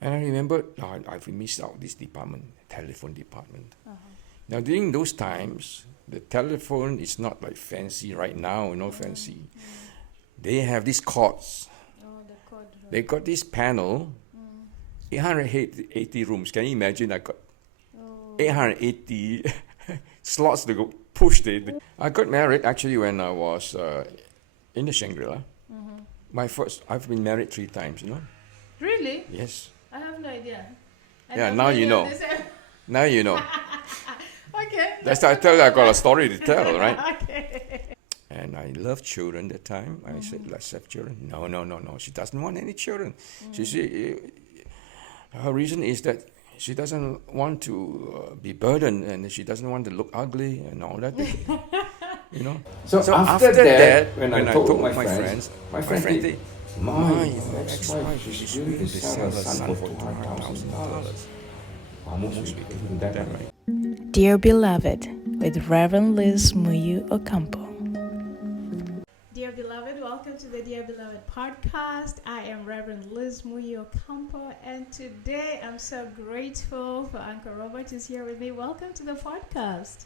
And I remember I've missed out this department, telephone department. Now during those times, the telephone is not like fancy right now, fancy. They have these cords. Oh, the cord. They got this panel, 880 rooms. Can you imagine? I got 880 slots to go push. I got married actually when I was in the Shangri-La. I've been married 3 times, Really? Yes. I have no idea. Yeah, now you know. Now you know. Okay. That's why I tell you I got a story to tell, right? Okay. And I love children that time. I said, let's have children. No. She doesn't want any children. She said, her reason is that she doesn't want to be burdened and she doesn't want to look ugly and all that. So after that, when I told my friends, my friend said, my ex-wife, she's willing to sell her son for $200,000. Almost we can do that, right? Dear Beloved, with Reverend Liz Muyu Ocampo. Dear Beloved, welcome to the Dear Beloved podcast. I am Reverend Liz Muyu Ocampo, and today I'm so grateful for Uncle Robert is here with me. Welcome to the podcast.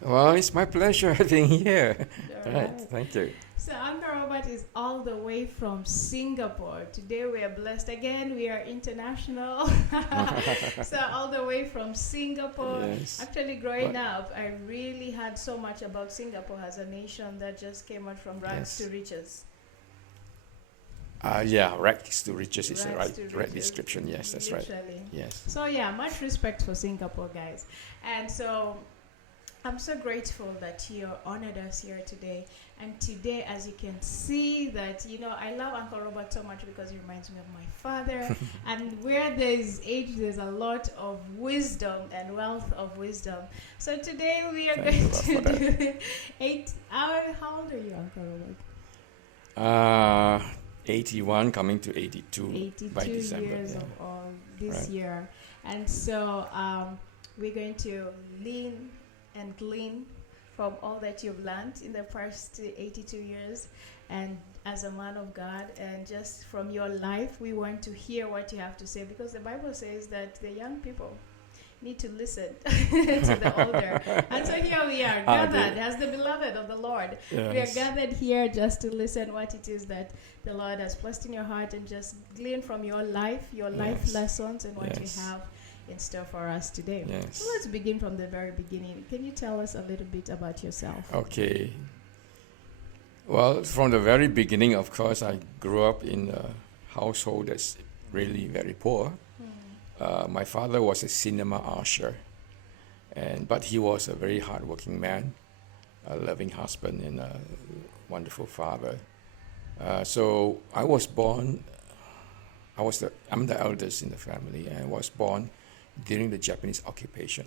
Well, it's my pleasure having you here. Right, thank you. So Uncle Robert is all the way from Singapore. Today we are blessed again. We are international. So all the way from Singapore. Yes. Actually, growing up, I really had so much about Singapore as a nation that just came out from rags to riches. Rags to riches is the Rags right description. Yes, that's Literally. right. Yes. So yeah, much respect for Singapore, guys. And so I'm so grateful that you honored us here today. And today, as you can see, that, I love Uncle Robert so much because he reminds me of my father. And where there's age, there's a lot of wisdom and wealth of wisdom. So today we are going to do how old are you, Uncle Robert? 81 coming to 82 by 82 December. years of old this year. And so we're going to lean and glean from all that you've learned in the past 82 years and as a man of God, and just from your life we want to hear what you have to say, because the Bible says that the young people need to listen to the older. And so here we are gathered as the beloved of the Lord. Yes. We are gathered here just to listen what it is that the Lord has placed in your heart and just glean from your life lessons and what you have in store for us today. Yes. So let's begin from the very beginning. Can you tell us a little bit about yourself? Okay. Well, from the very beginning, of course, I grew up in a household that's really very poor. My father was a cinema usher, but he was a very hardworking man, a loving husband, and a wonderful father. So I was born. I'm the eldest in the family, and I was born during the Japanese occupation.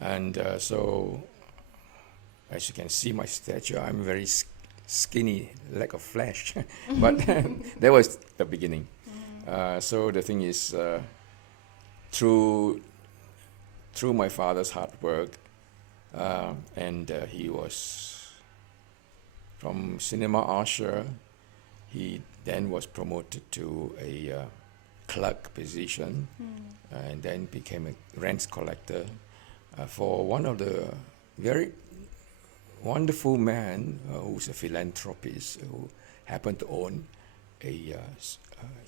And so, as you can see, my stature, I'm very skinny, lack of flesh. But that was the beginning. So the thing is, through my father's hard work, and he was from cinema usher, he then was promoted to a clerk position, and then became a rents collector for one of the very wonderful man who's a philanthropist who happened to own a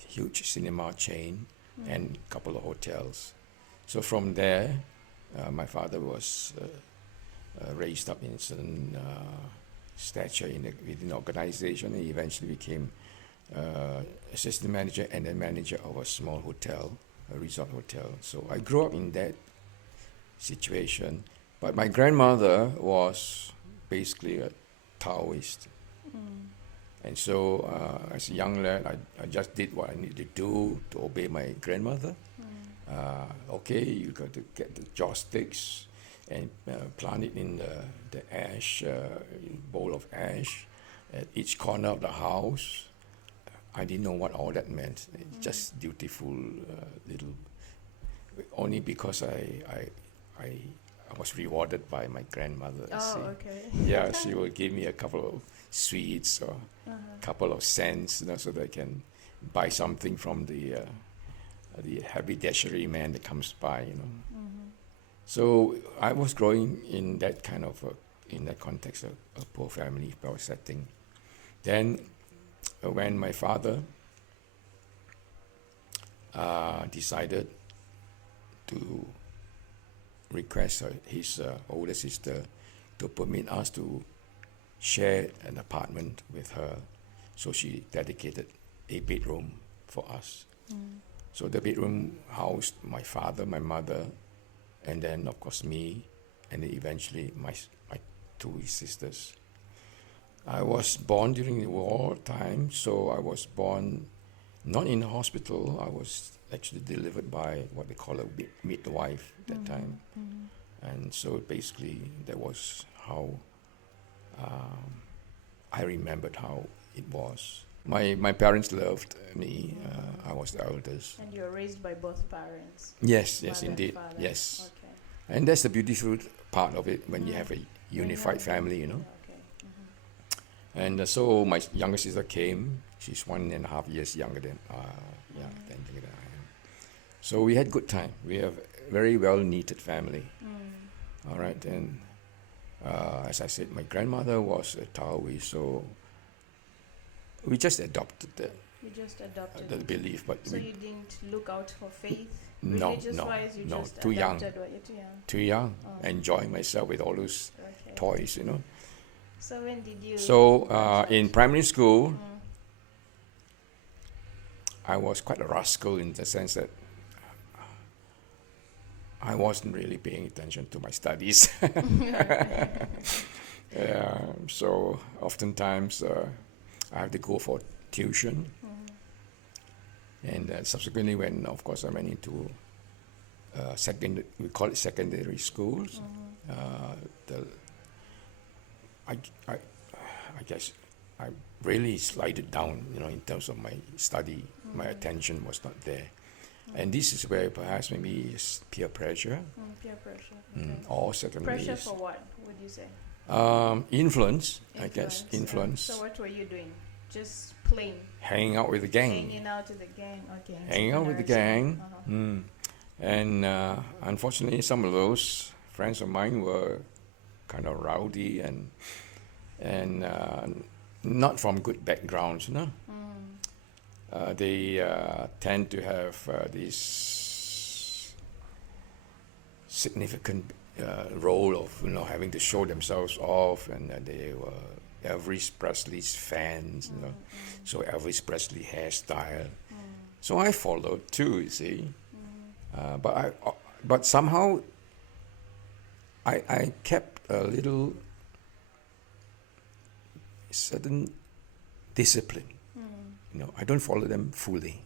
huge cinema chain and a couple of hotels. So from there, my father was raised up in certain stature within the organization, and eventually became assistant manager and then manager of a small hotel, a resort hotel. So I grew up in that situation. But my grandmother was basically a Taoist. And so as a young lad, I just did what I needed to do to obey my grandmother. You got to get the joss sticks and plant it in the ash, bowl of ash at each corner of the house. I didn't know what all that meant. It's just dutiful little. Only because I was rewarded by my grandmother. Okay. Yeah, she would give me a couple of sweets or a couple of cents, so that I can buy something from the the haberdashery man that comes by, you know. So I was growing in that kind of in that context of a poor family, poor setting. Then, when my father decided to request his older sister to permit us to share an apartment with her, so she dedicated a bedroom for us. So the bedroom housed my father, my mother, and then of course me, and then eventually my two sisters. I was born during the war time, so I was born not in a hospital. I was actually delivered by what they call a midwife at that time. And so basically that was how I remembered how it was. My parents loved me. I was the eldest. And you were raised by both parents? Yes, Mother and indeed. father. Yes. Okay. And that's the beautiful part of it when you have a unified Yeah. family, you know. Okay. And so my younger sister came. She's 1.5 years younger than younger than I am. So we had good time. We have a very well knitted family. All right, and as I said, my grandmother was a Taoist, so we just adopted You just adopted the it. belief, but So you didn't look out for faith? No, Religious-wise, you no, just too young. adopted what you're too young? too young, Oh. enjoying myself with all those Okay. toys, you know. So when did you... So branch in out? primary school, I was quite a rascal in the sense that I wasn't really paying attention to my studies. So oftentimes I have to go for tuition. And subsequently, when of course I went into we call it secondary schools, I guess I really slided down, you know, in terms of my study. My attention was not there. And this is where perhaps maybe it's peer pressure Peer pressure. Okay. or secondary Pressure for what, would you say? influence, I guess, Yeah. influence. So what were you doing? Just playing? Hanging out with the gang. Hanging out with the gang? Okay. Hanging out with the Secondary gang. school. And unfortunately, some of those friends of mine were kind of rowdy and not from good backgrounds, you know. They tend to have this significant role of, you know, having to show themselves off, and they were Elvis Presley's fans, you know. So Elvis Presley hairstyle. So I followed too, you see. But somehow I kept a little certain discipline. You know, I don't follow them fully.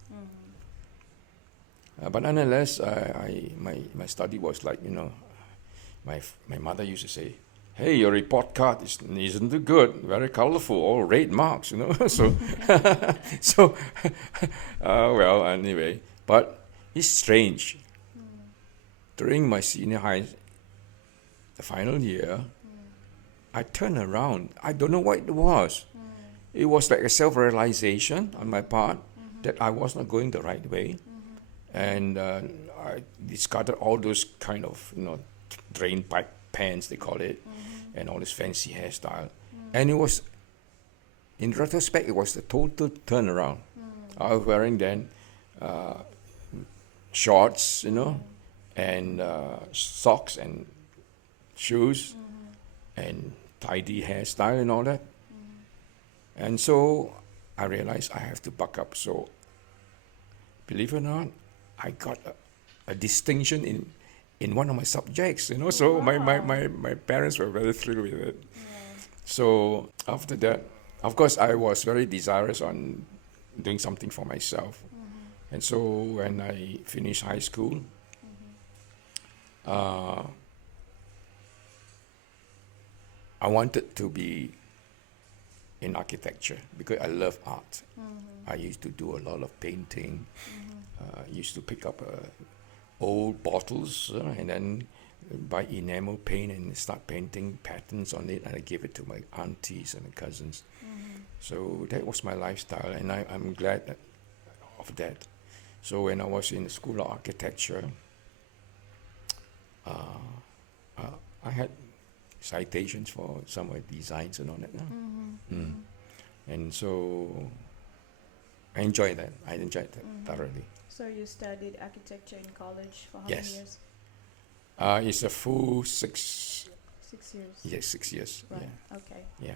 But nonetheless, my study was like, you know, my mother used to say, "Hey, your report card isn't too good. Very colorful, all red marks, you know." So, well, anyway. But it's strange. During my senior high, the final year, I turned around. I don't know what it was. It was like a self-realization on my part that I was not going the right way. And I discarded all those kind of, you know, drain pipe pants, they call it, and all this fancy hairstyle. And it was, in retrospect, it was a total turnaround. I was wearing then shorts, you know, and socks and shoes and tidy hairstyle and all that. And so I realized I have to buck up. So, believe it or not, I got a distinction in one of my subjects, you know. So my parents were very thrilled with it. So after that, of course, I was very desirous on doing something for myself. And so when I finished high school, I wanted to be in architecture because I love art. I used to do a lot of painting. Used to pick up old bottles and then buy enamel paint and start painting patterns on it, and I give it to my aunties and cousins. So that was my lifestyle, and I'm glad of that. So when I was in the School of Architecture, I had citations for some of the designs and all that. No? And so I enjoyed that. I enjoyed that thoroughly. So you studied architecture in college for how Yes. many years? It's a full 6 6 years. yes, 6 years. Right. Okay. Yeah,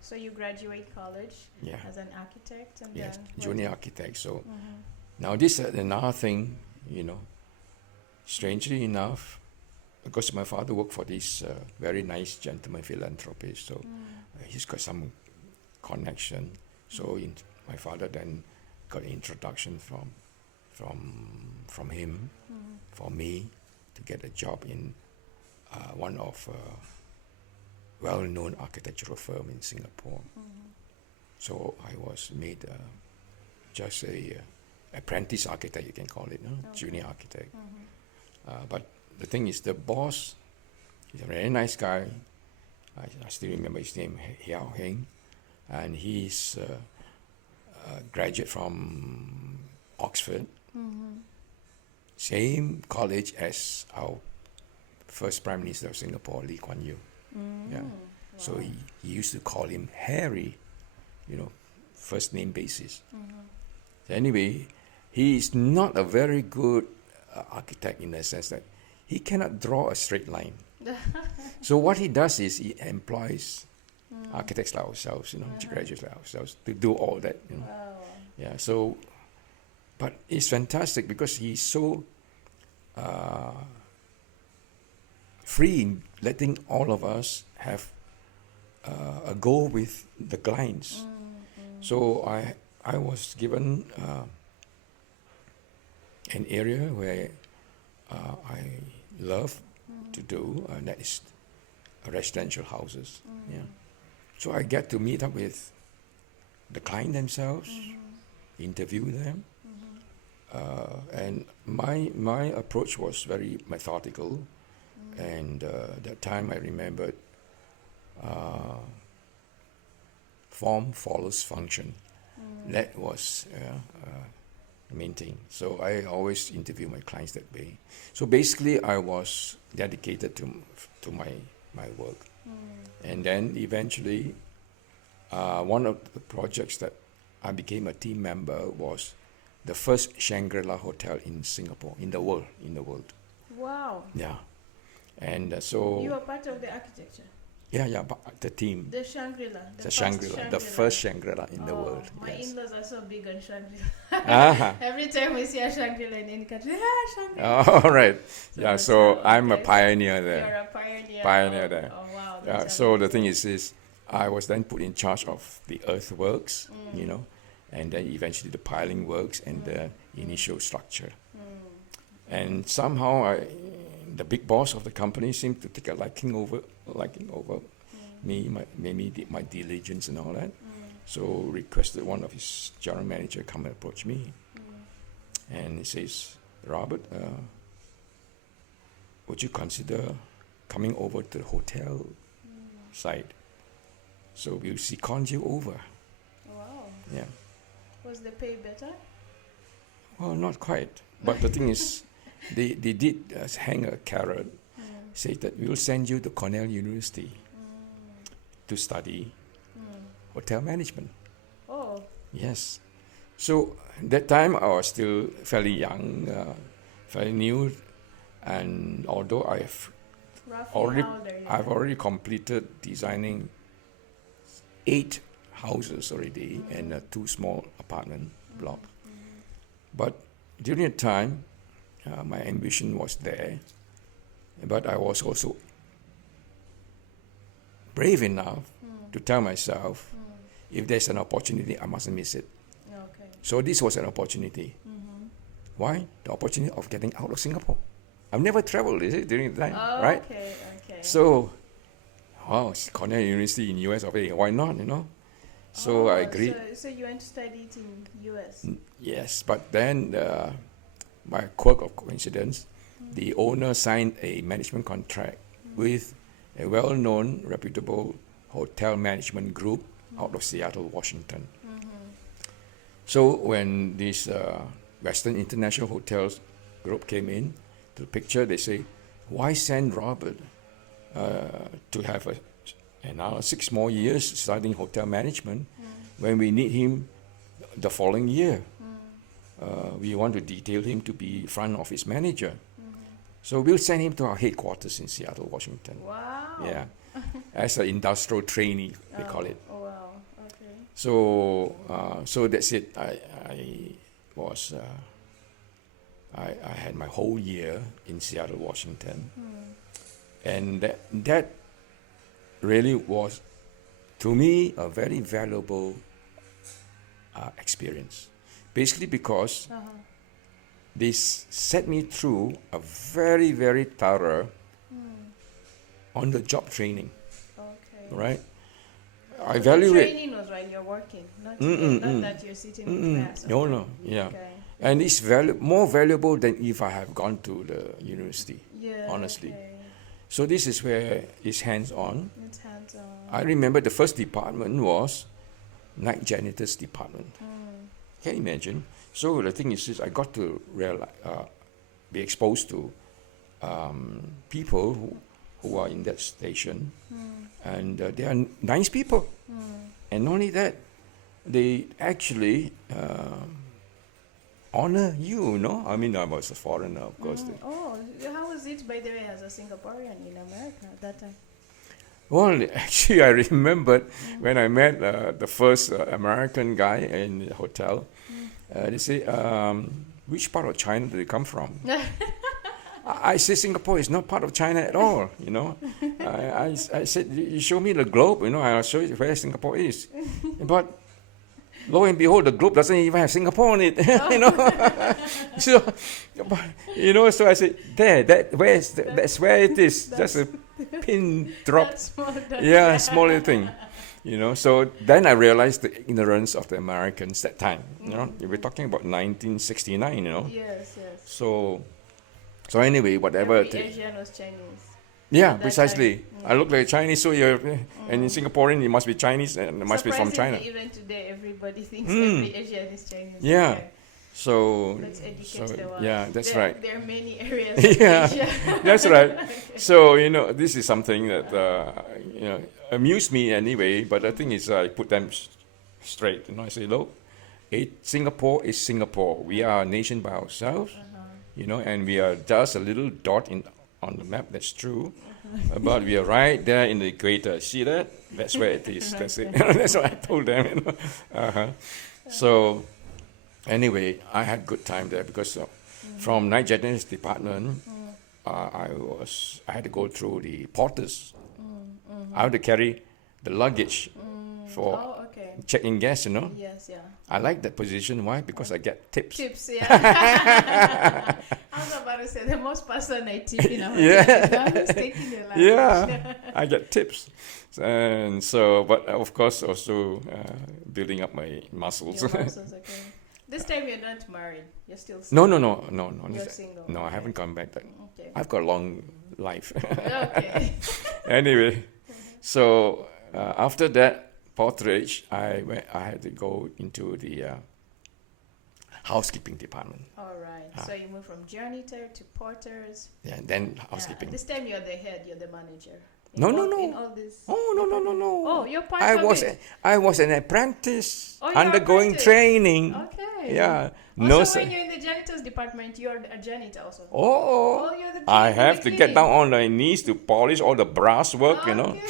So you graduate college yeah, as an architect, and yes, then what junior did- architect. So Mhm. now this is another thing, strangely enough, because my father worked for this very nice gentleman philanthropist, so he's got some connection. So my father then got an introduction from him for me to get a job in one of well-known architectural firm in Singapore. So I was made just a apprentice architect, you can call it, no? Junior architect. But the thing is, the boss, he's a very nice guy. I still remember his name, Hiao Heng, and he's a graduate from Oxford, same college as our first Prime Minister of Singapore, Lee Kuan Yew. Yeah. So he used to call him Harry, first name basis. Anyway, he is not a very good architect in the sense that he cannot draw a straight line. So what he does is he employs architects like ourselves, graduates like ourselves, to do all that. Wow. Yeah. So, but it's fantastic because he's so free in letting all of us have a go with the clients. So I was given an area where I love to do, and that is residential houses. Yeah. So I get to meet up with the client themselves, interview them, and my approach was very methodical. And that time I remembered form follows function. That was the main thing. So I always interview my clients that way. So basically I was dedicated to my work. And then eventually one of the projects that I became a team member was the first Shangri-La hotel in Singapore, in the world. Wow. Yeah. And so You were part of the architecture. yeah, but the team, The Shangri-La. the Shangri-La, the first Shangri-La in the world. My Yes. in-laws are so big on Shangri-La. Ah, Every time we see a Shangri-La in any country, Shangri-La. all right. So Yeah, that's so how- I'm a okay. pioneer You're there. a pioneer. Pioneer there. Oh wow. Yeah, that's so the amazing. thing is I was then put in charge of the earthworks, and then eventually the piling works and the initial structure. And somehow the big boss of the company seemed to take a liking over me, my diligence and all that. So requested one of his general manager come and approach me, and he says, Robert, would you consider coming over to the hotel side? So we'll second you over. Wow. Yeah. Was the pay better? Well, not quite. But the thing is, they did hang a carrot, say that we will send you to Cornell University to study hotel management. Oh. Yes. So that time I was still fairly young, fairly new, and although I've Roughly how old are you? I've already completed designing 8 houses already and 2 small apartment blocks. But during the time, my ambition was there, but I was also brave enough to tell myself, if there's an opportunity, I mustn't miss it. Okay. So this was an opportunity. Why? The opportunity of getting out of Singapore. I've never traveled during the time, Oh, right? okay. So, wow, it's Cornell University in US of A. Why not? So I agreed. So you went to study it in US. Yes, but then by quirk of coincidence, the owner signed a management contract with a well-known, reputable hotel management group out of Seattle, Washington. So when Western International Hotels group came in to the picture. They say, why send Robert to have another 6 more years studying hotel management when we need him the following year? We want to detail him to be front office manager. So we'll send him to our headquarters in Seattle, Washington. Wow. Yeah, as an industrial trainee, they call it. Oh, wow. Okay. So that's it. I had my whole year in Seattle, Washington, and that really was, to me, a very valuable experience. Basically because they set me through a very, very thorough on-the-job training, Okay. right? I So value the it. training was while you're working, not that you're sitting in class. No, yeah. Okay. And it's more valuable than if I have gone to the university, Yeah. honestly. Okay. So this is where it's hands-on. It's hands-on. I remember the first department was night janitors department. Can you imagine? So the thing is I got to be exposed to people who are in that station, and they are nice people. And not only that, they actually honor you, no? I mean, I was a foreigner, of course. Oh, how was it, by the way, as a Singaporean in America at that time? Well, actually, I remembered when I met the first American guy in the hotel. They say, which part of China do they come from? I said, Singapore is not part of China at all, you know. I said, you show me the globe, you know, I'll show you where Singapore is. But lo and behold, the globe doesn't even have Singapore on it, you know. So, so I said, that's where it is. Just a pin drop. That's small, Yeah, small little thing. You know, so then I realized the ignorance of the Americans that time. You know, we're talking about 1969. You know, Yes. so anyway, whatever. Every Asian was Chinese. Yeah, that precisely. time. I look like Chinese, so you're, and in Singaporean, you must be Chinese and it must be from China. Surprisingly, even today, everybody thinks every Asian is Chinese. Yeah. Okay. So, Let's educate the world. yeah, that's there, right. There are many areas of Yeah, Asia. that's right. So, this is something that, amused me anyway, but the thing is, I put them straight. I say, look, Singapore is Singapore. We are a nation by ourselves, and we are just a little dot on the map, that's true. But we are right there in the equator. See that? That's where it is. That's it. That's what I told them. So, anyway, I had good time there because from night janitors department, I had to go through the porters. I had to carry the luggage for check-in guests. Yes, yeah. I like that position. Why? Because I get tips. Tips, yeah. I was about to say the most person I tip in a hotel. Yeah. Who's taking the luggage. Yeah, I get tips, and so, but of course, also building up my muscles. Your muscles, okay. This time you're not married. You're still single. No. You're single. No, I okay. haven't come back. Okay. I've got a long life. Okay. Anyway, so after that porterage, I had to go into the housekeeping department. All right. So you moved from janitor to porters. Yeah, then housekeeping. This time you're the head. You're the manager. No. In all this. Oh, no. Oh, you're part of it. I was an apprentice Oh, you're undergoing apprentice. training. Okay. Yeah. Also, when you're in the janitor's department, you're a janitor also. Oh, you're the I cleaning, have the to get cleaning. down on my knees to polish all the brass work, Okay.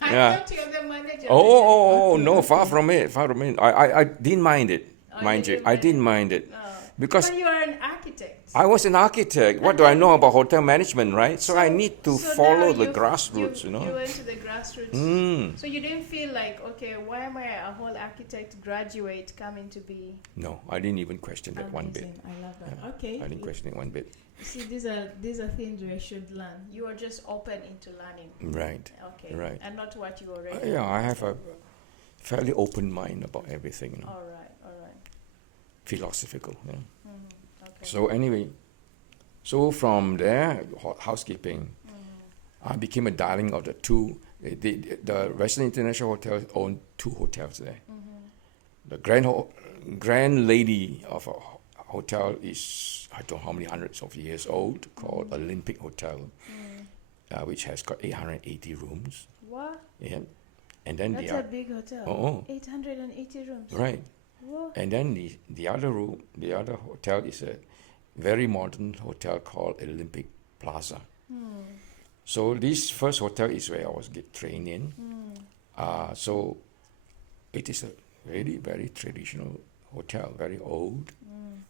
I Yeah. thought you're the manager. Oh, no, far from it. I didn't mind it, Oh, mind you you. didn't I mind didn't it? mind it. No. Because But you are an architect. I was an architect. What do I know about hotel management, right? So I need to so follow now the you- grassroots, You went to the grassroots. So you didn't feel like, okay, why am I a whole architect graduate coming to be No, I didn't even question that one bit. amazing? I love that. Okay. I didn't question it one bit. See, these are things we should learn. You are just open into learning. Right. Okay. Right. And not what you already. Yeah, I have a fairly open mind about everything, All right. philosophical. Yeah. Okay. So anyway, from there, housekeeping, I became a darling of the two. The Western International Hotel owned 2 hotels there. The grand lady of hotel is, I don't know how many hundreds of years old, called Olympic Hotel, which has got 880 rooms. What? Yeah. And then That's a big hotel. Oh. 880 rooms. Right. What? And then the other hotel is a very modern hotel called Olympic Plaza. So this first hotel is where I was trained in. So it is a really very traditional hotel, very old.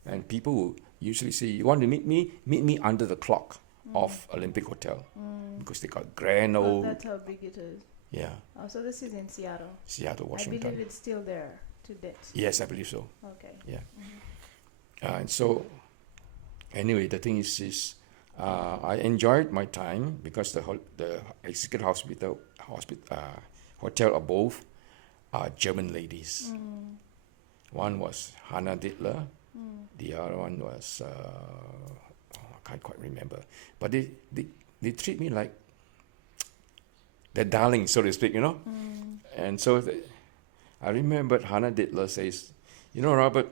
And people will usually say, "You want to meet me? Meet me under the clock of Olympic Hotel," because they got grand Oh, old. that's how big it is. Yeah, Oh, so this is in Seattle. Seattle, I Washington. believe it's still there to date. Yes, I believe so. Okay. Yeah. And so, anyway, the thing is I enjoyed my time because the executive hotel above are German ladies. One was Hannah Dittler. The other one was I can't quite remember. But they treat me like their darling, so to speak, And so I remember Hannah Dittler says, "Robert,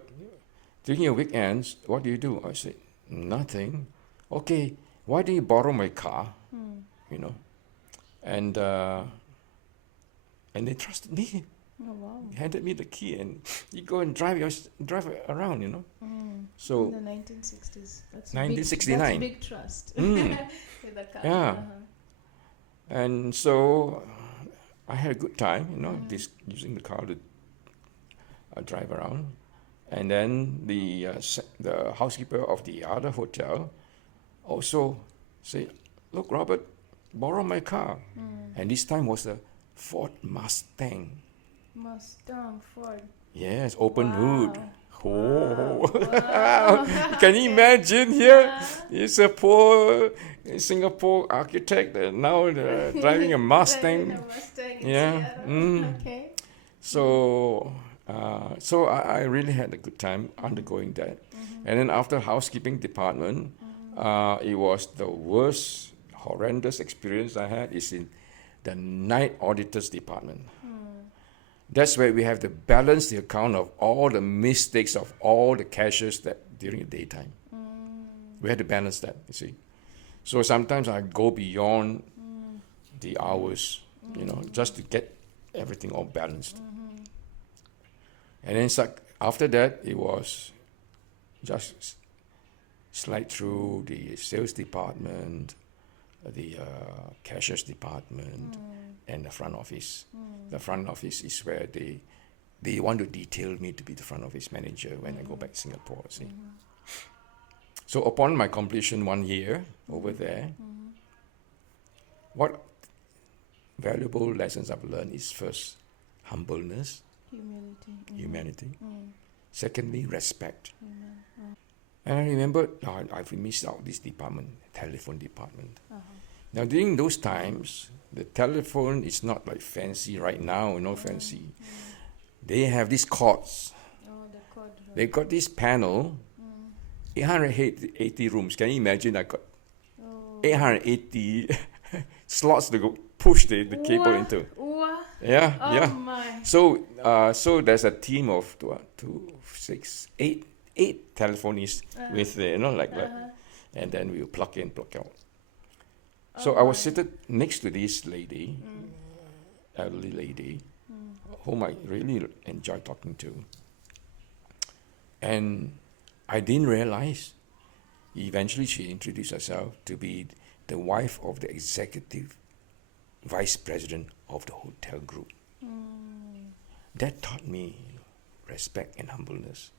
during your weekends, what do?" I said, "Nothing." "Okay, why do you borrow my car?" And they trusted me. Oh, wow. Handed me the key, and you go and drive around. So In the 1960s. That's 1969. Big, that's big trust. Mm. With the car. Yeah. And so I had a good time, using the car to drive around. And then the housekeeper of the other hotel also said, "Look, Robert, borrow my car." And this time was a Ford Mustang. Mustang Ford. Yes, open hood. Wow. Oh, can you imagine here? It's a poor Singapore architect now driving a Mustang. Driving a Mustang in Yeah. Seattle. Okay. So I really had a good time undergoing that. And then after housekeeping department, it was the worst, horrendous experience I had is in the night auditors department. That's where we have to balance the account of all the mistakes of all the cashiers that during the daytime. We had to balance that, you see. So sometimes I go beyond the hours, just to get everything all balanced. And then after that, it was just slide through the sales department, the cashiers department, and the front office. The front office is where they want to detail me to be the front office manager when I go back to Singapore, see. So upon my completion 1 year over there, what valuable lessons I've learned is first, humbleness, humanity. Secondly, respect. And I remember I've missed out this department, telephone department. Now during those times, the telephone is not like fancy right now, fancy. They have these cords. Oh, the cord. They got this panel, 880 rooms. Can you imagine? I got 880 slots to go push the cable into. What? Yeah, Oh yeah. my. So there's a team of 8 telephonists with like that, and then we will plug in, plug out. So I was seated next to this lady, elderly lady, whom I really enjoyed talking to. And I didn't realize, eventually she introduced herself to be the wife of the executive vice president of the hotel group. That taught me respect and humbleness.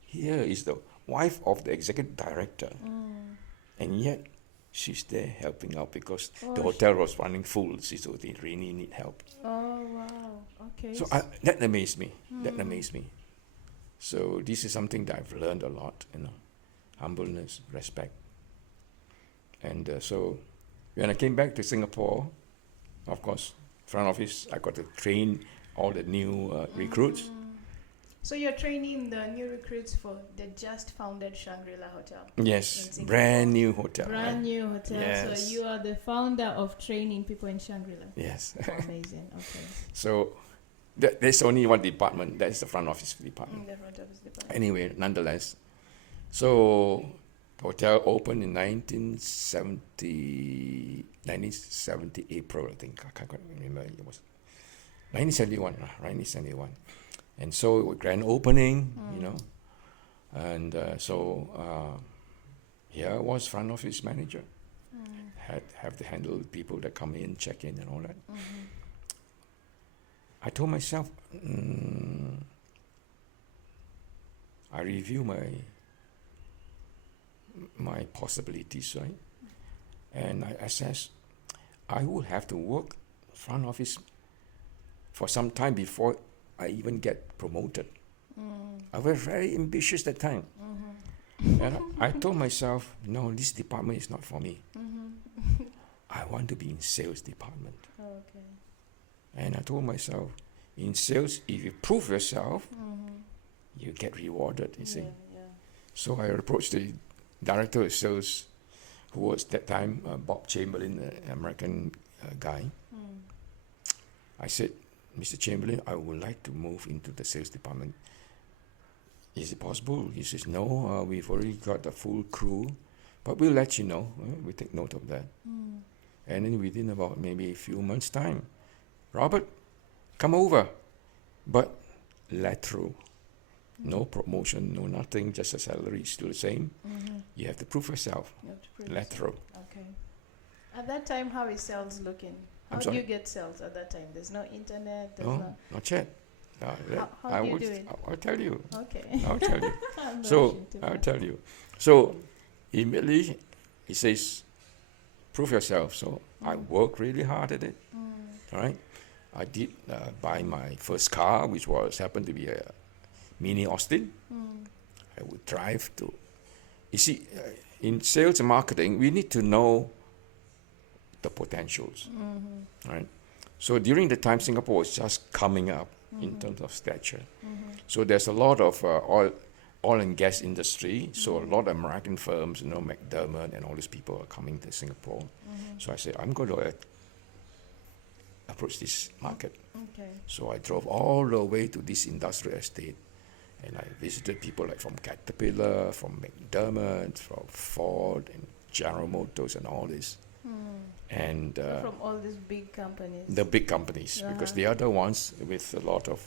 Here is the wife of the executive director, and yet she's there helping out because the hotel was running full, so they really need help. Oh, wow. Okay. So that amazed me. That amazed me. So this is something that I've learned a lot, humbleness, respect. And so when I came back to Singapore, of course, front office, I got to train all the new recruits. So you're training the new recruits for the just founded Shangri-La Hotel. Yes, brand new hotel. Brand new hotel. Yes. So you are the founder of training people in Shangri-La. Yes. Amazing. Okay. So there's only one department. That is the front office department. The front office department. Anyway, nonetheless, So hotel opened in 1970 April, I think. I can't quite remember. It was 1971, 1971. And so grand opening, and here I was front office manager. Have to handle people that come in, check in, and all that. I told myself, I review my possibilities, right? And I assess I will have to work front office for some time before I even get promoted. I was very ambitious that time. And I told myself, no, this department is not for me. I want to be in sales department. Okay. And I told myself, in sales, if you prove yourself, you get rewarded, you see. Yeah. So I approached the director of sales, who was that time Bob Chamberlain, an American guy. I said, Mr. Chamberlain, I would like to move into the sales department. Is it possible? He says, no, we've already got a full crew, but we'll let you know. We'll take note of that. And then within about maybe a few months' time, Robert, come over. But lateral. No promotion, no nothing, just a salary is still the same. You have to prove yourself. You have to prove Lateral. yourself. Okay. At that time, how is sales looking? How do you get sales at that time? There's no internet. There's No, not yet. How do you do it? I'll tell you. Okay. I'll tell you. I'm So rushing too I'll much. tell you. So immediately he says, prove yourself. So I worked really hard at it. All right. I did buy my first car, which happened to be a Mini Austin. I would drive to. You see, in sales and marketing, we need to know the potentials, right? So during the time, Singapore was just coming up in terms of stature. So there's a lot of oil and gas industry. So a lot of American firms, McDermott and all these people are coming to Singapore. So I said, I'm going to approach this market. Okay. So I drove all the way to this industrial estate, and I visited people like from Caterpillar, from McDermott, from Ford, and General Motors, and all this. And From all these big companies. the big companies, because the other ones with a lot of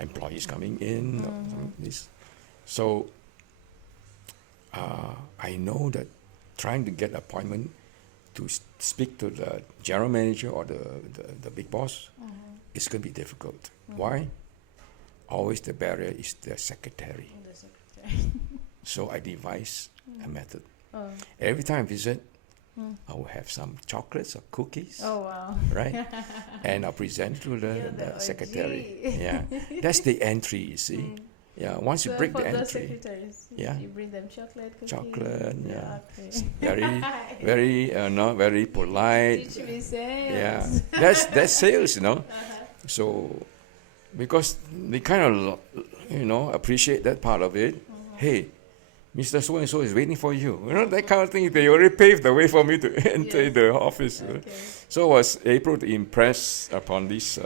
employees coming in. This. So I know that trying to get appointment to speak to the general manager or the big boss is going to be difficult. Why? Always the barrier is the secretary. The secretary. So I devised a method. Oh. Every time I visit, I will have some chocolates or cookies, Oh wow. right? And I'll present to You're the the secretary. OG. Yeah, that's the entry, you see. Yeah, once you So break for the those entry, secretaries, Yeah. you bring them chocolate, cookies. chocolate, yeah, Okay. very, not very polite. Teach me sales. Yeah, that's sales, So, because they kind of, appreciate that part of it. Hey, Mr. So and so is waiting for you. That kind of thing. They already paved the way for me to enter Yes. the office. Okay. So I was able to impress upon this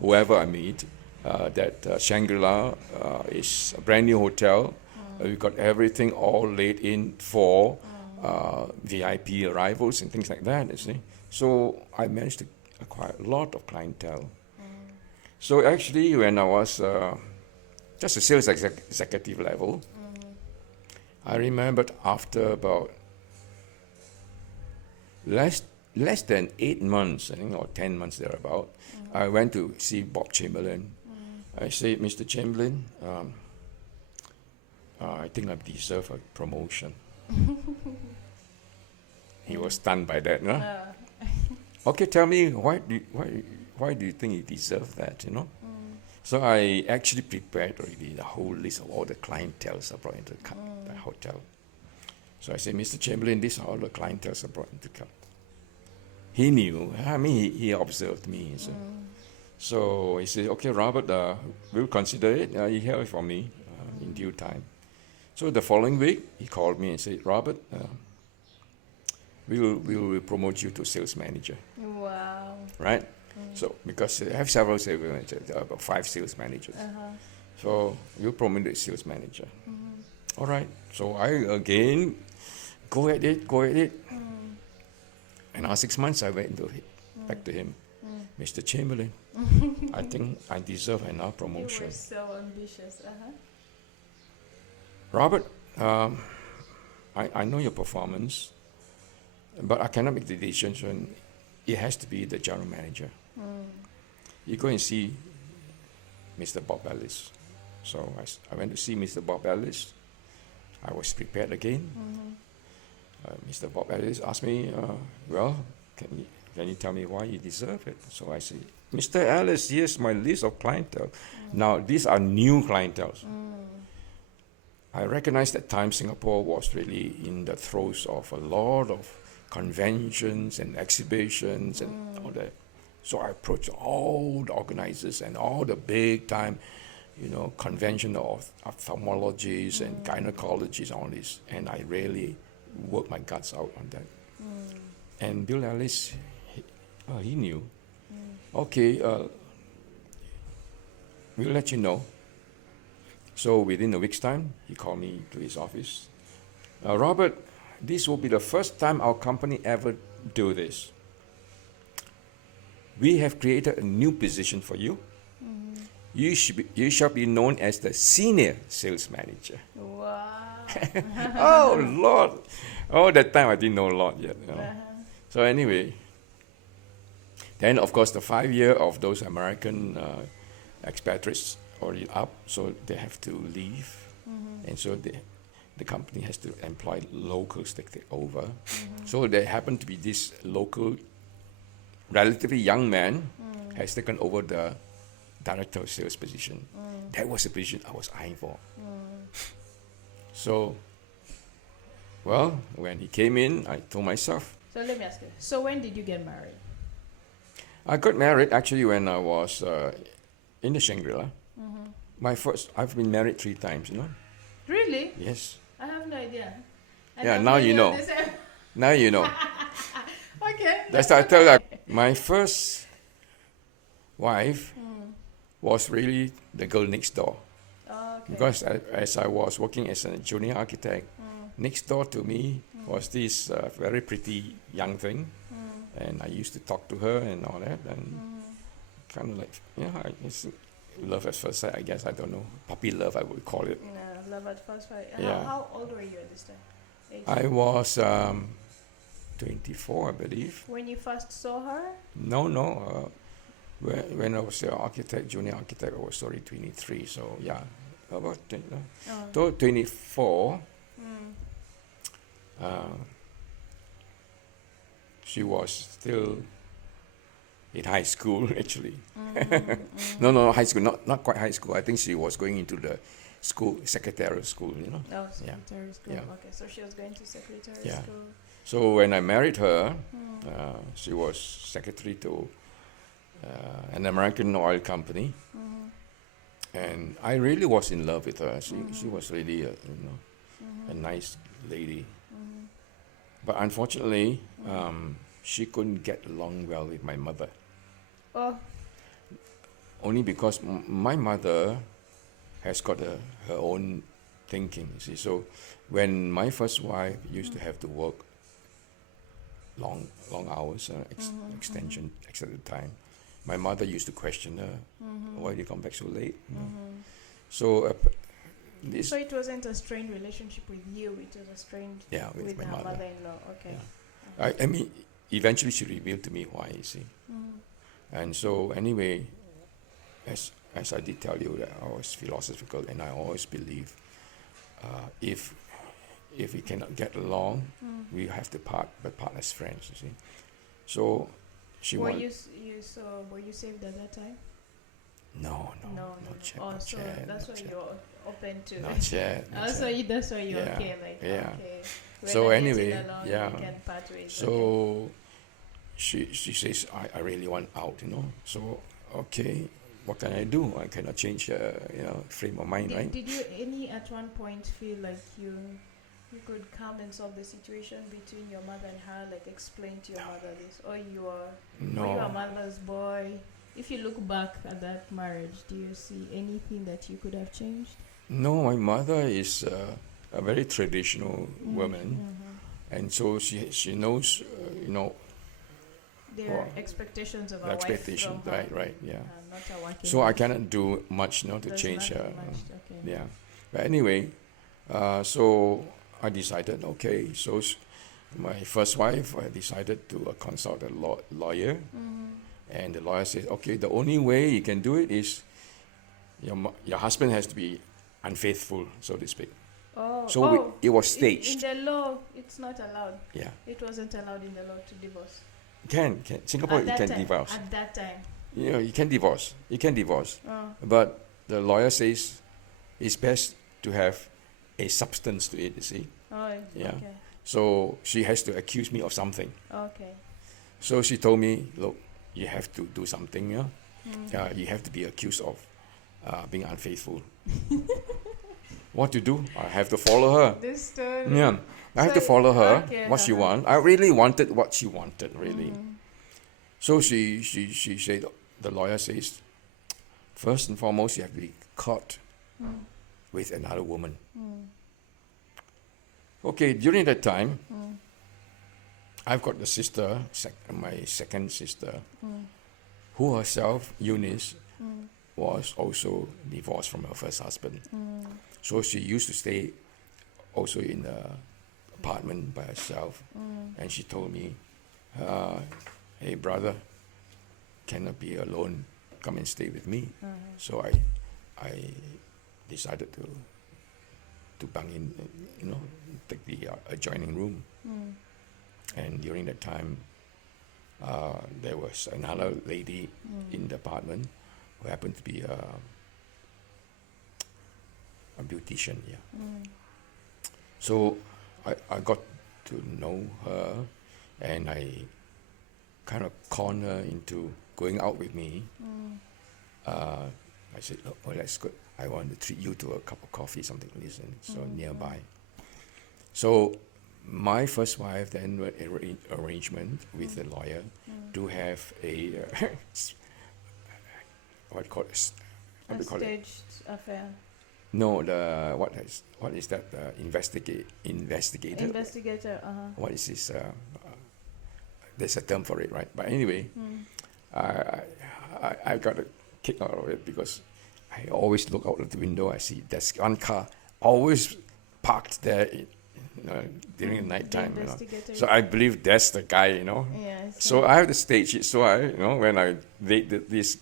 whoever I meet that Shangri-La is a brand new hotel. We've got everything all laid in for VIP arrivals and things like that, you see. So I managed to acquire a lot of clientele. So actually, when I was just a sales executive level, I remembered after about less than 8 months, I think, or 10 months thereabout, I went to see Bob Chamberlain. I said, Mr. Chamberlain, I think I deserve a promotion. He was stunned by that, no? Okay, tell me, why do you think you deserve that, So I actually prepared already the whole list of all the clienteles I brought into the hotel. So I said, Mr. Chamberlain, these are all the clienteles I brought into the He knew. He observed me. So he said, okay, Robert, we'll consider it. You hear it from me in due time. So the following week, he called me and said, Robert, we will promote you to sales manager. Wow. Right? So, because I have several sales managers, about 5 sales managers. So, you promote the sales manager. All right. So I again go at it. And after 6 months, I went back to him, Mr. Chamberlain. I think I deserve another You promotion. were so ambitious. Robert, I know your performance, but I cannot make the decisions when it has to be the general manager. You go and see Mr. Bob Ellis. So I went to see Mr. Bob Ellis. I was prepared again. Mr. Bob Ellis asked me, well, can you tell me why you deserve it? So I said, Mr. Ellis, here's my list of clientele. Now, these are new clientele. I recognize that time Singapore was really in the throes of a lot of conventions and exhibitions and all that. So I approached all the organizers and all the big time, convention of ophthalmologists and gynecologists, all this. And I really worked my guts out on that. And Bill Ellis, he knew. Okay, we'll let you know. So within a week's time, he called me to his office. Robert, this will be the first time our company ever do this. We have created a new position for you. You shall be known as the senior sales manager. Wow. Oh, Lord. Oh, that time I didn't know a lot yet. So anyway, then of course the 5 year of those American expatriates already up, so they have to leave. And so the company has to employ locals to take over. So there happened to be this local, relatively young man has taken over the director of sales position. That was the position I was eyeing for. So, well, when he came in, I told myself. So let me ask you. So when did you get married? I got married actually when I was in the Shangri-La. I've been married 3 times, Really? Yes. I have no idea. Yeah, now you know. Now you know. Okay. That's why I tell you, my first wife was really the girl next door. Okay. Because as I was working as a junior architect, next door to me was this very pretty young thing. And I used to talk to her and all that. And kind of like, it's love at first sight, I guess. I don't know. Puppy love, I would call it. Love at first sight. Yeah. How old were you at this time? Age? I was 24, I believe. When you first saw her? No. When I was junior architect, I was already 23. So yeah, about 24. She was still in high school, actually. No, high school, not quite high school. I think she was going into the school, secretarial school, Oh, secretary school. Yeah. Okay, so she was going to secretary Yeah. school. So when I married her, she was secretary to an American oil company. And I really was in love with her. She was really a nice lady. But unfortunately, she couldn't get along well with my mother. Oh. Only because my mother has got her own thinking, you see. So when my first wife used to have to work long hours, extended time, my mother used to question her, why did you come back so late? So So it wasn't a strained relationship with you, it was a strained with my her mother. mother-in-law. Okay. Yeah. I mean, eventually she revealed to me why, you see. And so anyway, as I did tell you, that I was philosophical, and I always believe if we cannot get along, we have to part as friends, you see. So she were wanted. Were you saved at that time? No, not yet. Oh, not so yet, that's not why yet. you're open to. Not yet. not Also, yet. that's why you're Yeah, okay. Like yeah. okay. So we're not anyway, getting along, yeah. we can part ways. So she says, I really want out, So, okay, what can I do? I cannot change, frame of mind, right? Did you at one point feel like you could come and solve the situation between your mother and her, like explain to your mother this, or you are a mother's boy? If you look back at that marriage, do you see anything that you could have changed? No, my mother is a very traditional woman, and so she knows, Their Well, expectations of a the wife expectation, from her, right, yeah. not a working So I wife. cannot do much, to There's change her. nothing much, okay. Yeah, but anyway, so I decided, okay, so my first wife, I decided to consult a lawyer, and the lawyer said, okay, the only way you can do it is your husband has to be unfaithful, so to speak. Oh, So it was in staged. the law, it's not allowed. Yeah, It wasn't allowed in the law to divorce. can Singapore At you that can time, divorce. At that time. You can divorce. You can divorce. Oh, But the lawyer says it's best to have a substance to it, you see. oh, Yeah. okay. So she has to accuse me of something. Okay. So she told me, look, you have to do something, you have to be accused of being unfaithful. What to do? I have to follow her. This story. Yeah, I have to So- follow her, okay, what she want. I really wanted what she wanted, really. So she said, the lawyer says, first and foremost, you have to be caught with another woman. Okay, during that time, I've got the sister, my second sister, who herself, Eunice, was also divorced from her first husband. So she used to stay also in the apartment by herself. And she told me, hey brother, cannot be alone, come and stay with me. So I decided to bang in, take the adjoining room. And during that time, there was another lady in the apartment who happened to be a beautician, So I got to know her, and I kind of conned her into going out with me. I said, oh, well, that's good. I want to treat you to a cup of coffee, something like this, and so nearby. So my first wife then made an arrangement with the lawyer to have a what do A you call it? staged affair. No, what is that? Investigator. Investigator. What is this? There's a term for it, right? But anyway, I got a kick out of it because I always look out of the window. I see there's one car always parked there during the night time. Investigator. So I believe that's the guy. Yes. So I have to stage it. So when I dated this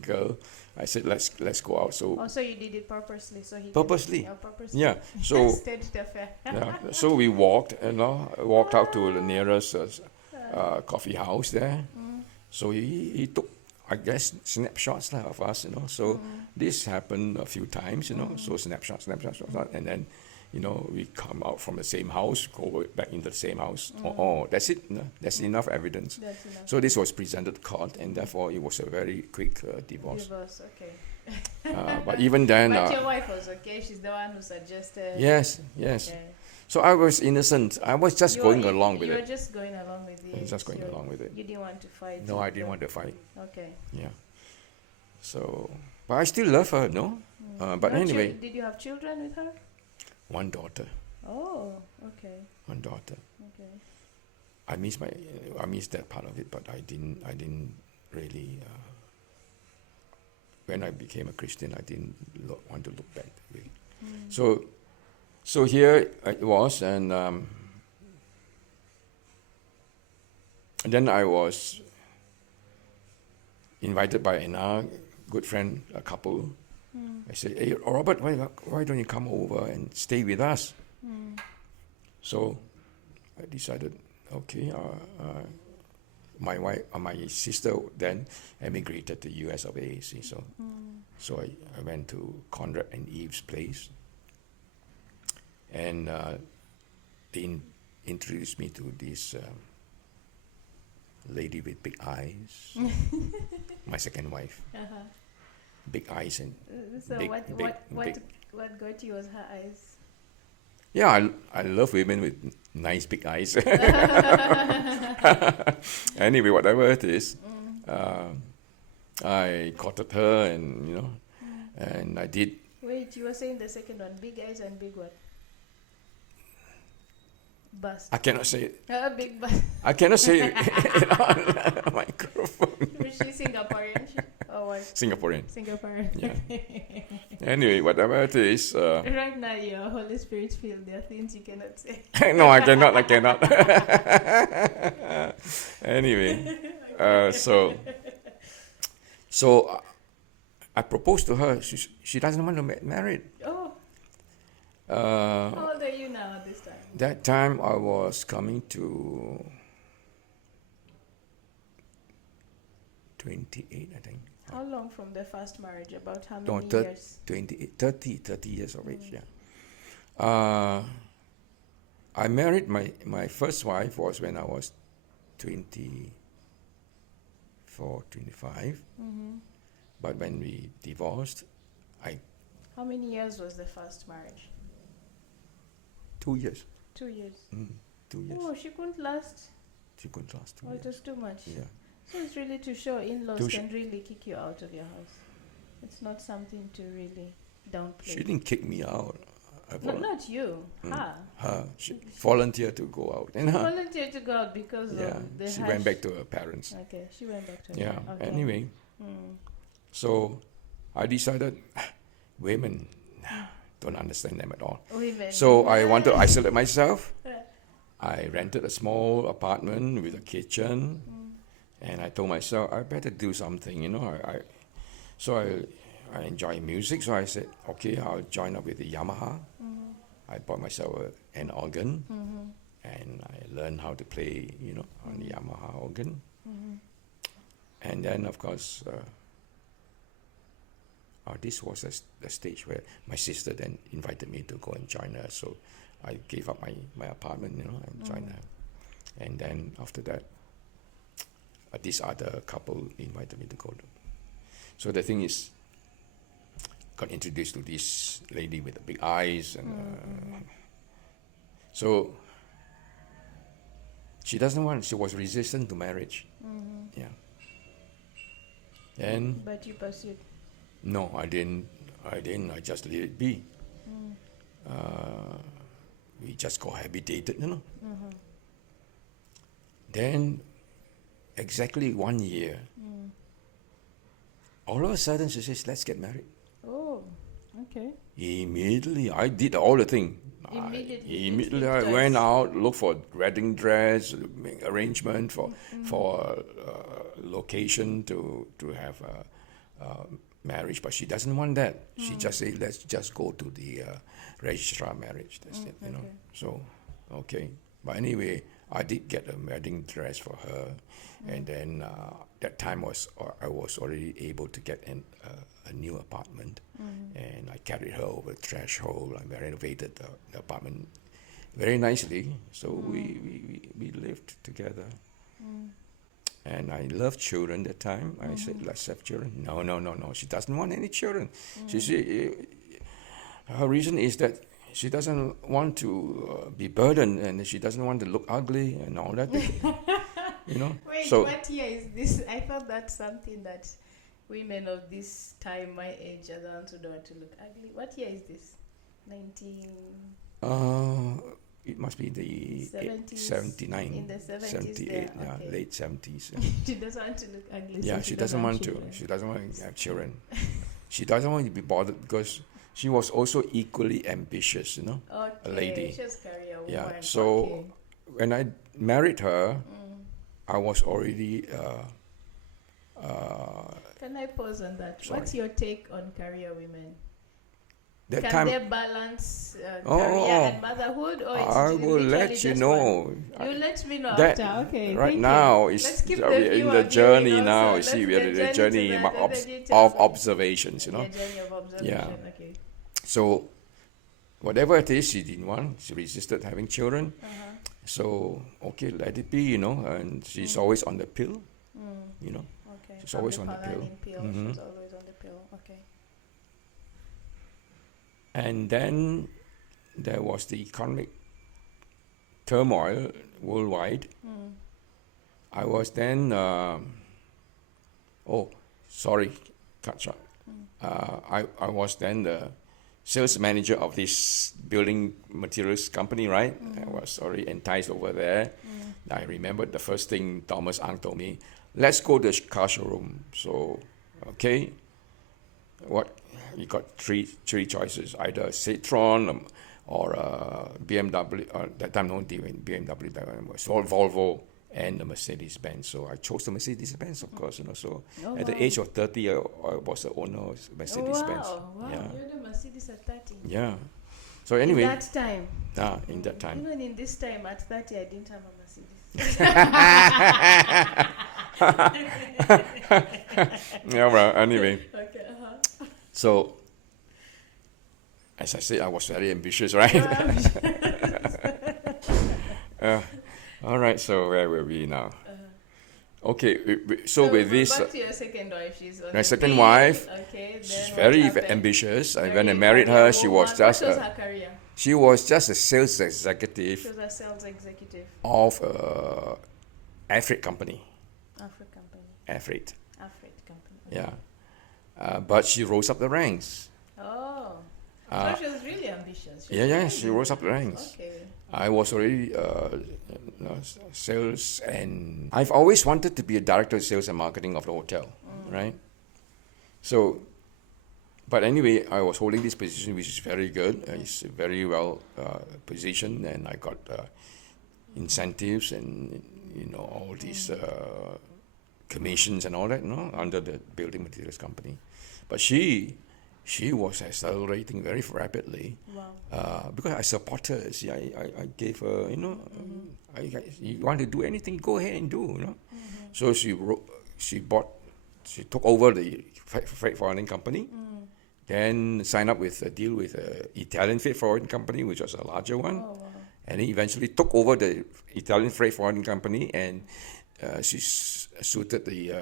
girl, I said let's go out. So Also, you did it purposely, so he. Purposely. Yeah, purposely. yeah. So Staged affair. yeah. So we walked, walked out to the nearest coffee house there. So he took, I guess, snapshots of us, So this happened a few times, So snapshots, and then, we come out from the same house, go back into the same house. Oh, that's it. That's enough evidence. That's enough. So this was presented to court, and therefore it was a very quick divorce. Divorce, okay. But even then, But your wife was okay. She's the one who suggested. yes. Okay. So I was innocent. I was just going along with You were it. just going along with it. Just going along with it. You didn't want to fight. No, I didn't want to fight. Okay. Yeah. So, but I still love her, no? But No anyway, did you have children with her? one daughter. Oh, okay. One daughter. Okay. I miss that part of it, but I didn't really. When I became a Christian, I didn't want to look back that way. So here it was, and then I was invited by another good friend, a couple. I said, hey, Robert, why don't you come over and stay with us? So I decided, okay, my wife, my sister then emigrated to US of A. See, so I went to Conrad and Eve's place, and they introduced me to this lady with big eyes, my second wife. Big eyes and So big, what big. got you was her eyes? Yeah, I love women with nice big eyes. Anyway, whatever it is, I courted her, and and I did. Wait, you were saying the second one, big eyes and big what? bust. I cannot say it. A big bust. I cannot say it on the microphone. Was she Singaporean? Oh, what? Singaporean. Singaporean. Yeah. Anyway, whatever it is. Right now, your Holy Spirit filled. There are things you cannot say. No, I cannot. I cannot. Anyway, so I proposed to her. She doesn't want to get married. Oh, Uh, how old are you now this time? that time I was coming to 28, I think. How long from the first marriage? About how No, many 30, years? 30 years of age, yeah. I married my first wife was when I was 24, 25. But when we divorced, How many years was the first marriage? 2 years. 2 years. 2 years. Oh, she couldn't last. She couldn't last 2 Oh, it years. was too much. Yeah. So it's really to show in-laws To can really kick you out of your house. It's not something to really downplay. She didn't kick me out. I No, not you. Her. her. She volunteered to go out. And Volunteered to go out because yeah, of the she harsh- went back to her parents. Okay, she went back to her. Yeah. Okay. Anyway, so I decided women don't understand them at all. Women. So I want to isolate myself. I rented a small apartment with a kitchen, and I told myself I better do something. You know, I enjoy music, so I said, okay, I'll join up with the Yamaha. I bought myself an organ, and I learned how to play, you know, on the Yamaha organ. And then, of course, this was the stage where my sister then invited me to go and join her. So I gave up my apartment, you know, and joined her. And then after that, this other couple invited me to go to. So the thing is, got introduced to this lady with the big eyes, and so she doesn't want. She was resistant to marriage. Yeah. And But you pursued. no, I didn't. I just let it be. We just cohabitated, you know. Then, exactly 1 year, all of a sudden she says, "Let's get married." Oh, okay. Immediately, I did all the thing. Immediately, I it's went just- out, looked for wedding dress, make arrangement for location to have a marriage, but she doesn't want that. She just said, "Let's just go to the registrar marriage." That's it, you know. okay. So, okay. But anyway, I did get a wedding dress for her, and then that time I was already able to get a new apartment, and I carried her over the threshold. I renovated the apartment very nicely. So we lived together. And I loved children that time. I said, "Let's have children." No. She doesn't want any children. She said her reason is that she doesn't want to be burdened, and she doesn't want to look ugly and all that. You know. Wait, So what year is this? I thought that's something that women of this time, my age, are the ones who don't want to look ugly. What year is this? 19... it must be the 70s, 79, in the 70s 78, there, yeah, okay. late 70s. She doesn't want to look ugly. Yeah, so she doesn't want to. children. She doesn't want to have children. She doesn't want to be bothered because she was also equally ambitious, you know. Okay, lady. she's career woman. Yeah. So okay. when I married her, I was already. Can I pause on that? Sorry. What's your take on career women? That Can time, they balance Oh, career and motherhood, or it's I will literally let you just know. one? You let me know That- after. Okay. right thank now, you. it's Let's keep we're the in viewer the viewing journey also. now. Let's See, the we're in the journey to that, the details of of- observations, you know. The journey of observation. Yeah. Okay. So, whatever it is, she didn't want. She resisted having children. Uh-huh. So, okay, let it be, you know. And she's always on the pill, you know. Okay. She's always on the Palanin pill. She's always on the pill. Okay. And then there was the economic turmoil worldwide. I was then, cut short. I was then the sales manager of this building materials company, right? I was already enticed over there. I remembered the first thing Thomas Ang told me, let's go to the car showroom. So, okay, what you got three choices, either Citroen or BMW. That time no BMW, that one was Volvo and the Mercedes-Benz. So I chose the Mercedes-Benz, of course. So at the age of 30, I was the owner of Mercedes-Benz. Wow, Yeah. you're the Mercedes at 30. Yeah. So anyway, In that time. in that time. Even in this time, at 30, I didn't have a Mercedes. Yeah, well, anyway. Okay, So, as I said, I was very ambitious, right? All right, so where were we now? Okay, so with this, back to your second wife. She's on my the second field. wife, Okay, she's then very what happened? ambitious. And when I Very married her, she was career just woman. What was her career? she was just a sales She executive was a sales executive. of a air freight company. Afri company. Air freight, Afri company. yeah. But she rose up the ranks. Oh. So she was really ambitious. She rose up the ranks. Okay. I was already sales, and I've always wanted to be a director of sales and marketing of the hotel, right? So, but anyway, I was holding this position, which is very good. It's very well positioned, and I got incentives and all these commissions and all that, under the building materials company. But she was accelerating very rapidly. Wow. Because I support her. See, I gave her, you want to do anything, go ahead and do, So she took over the freight forwarding company, then signed up with a deal with an Italian freight forwarding company, which was a larger one. Oh, wow. And he eventually took over the Italian freight forwarding company, and she suited the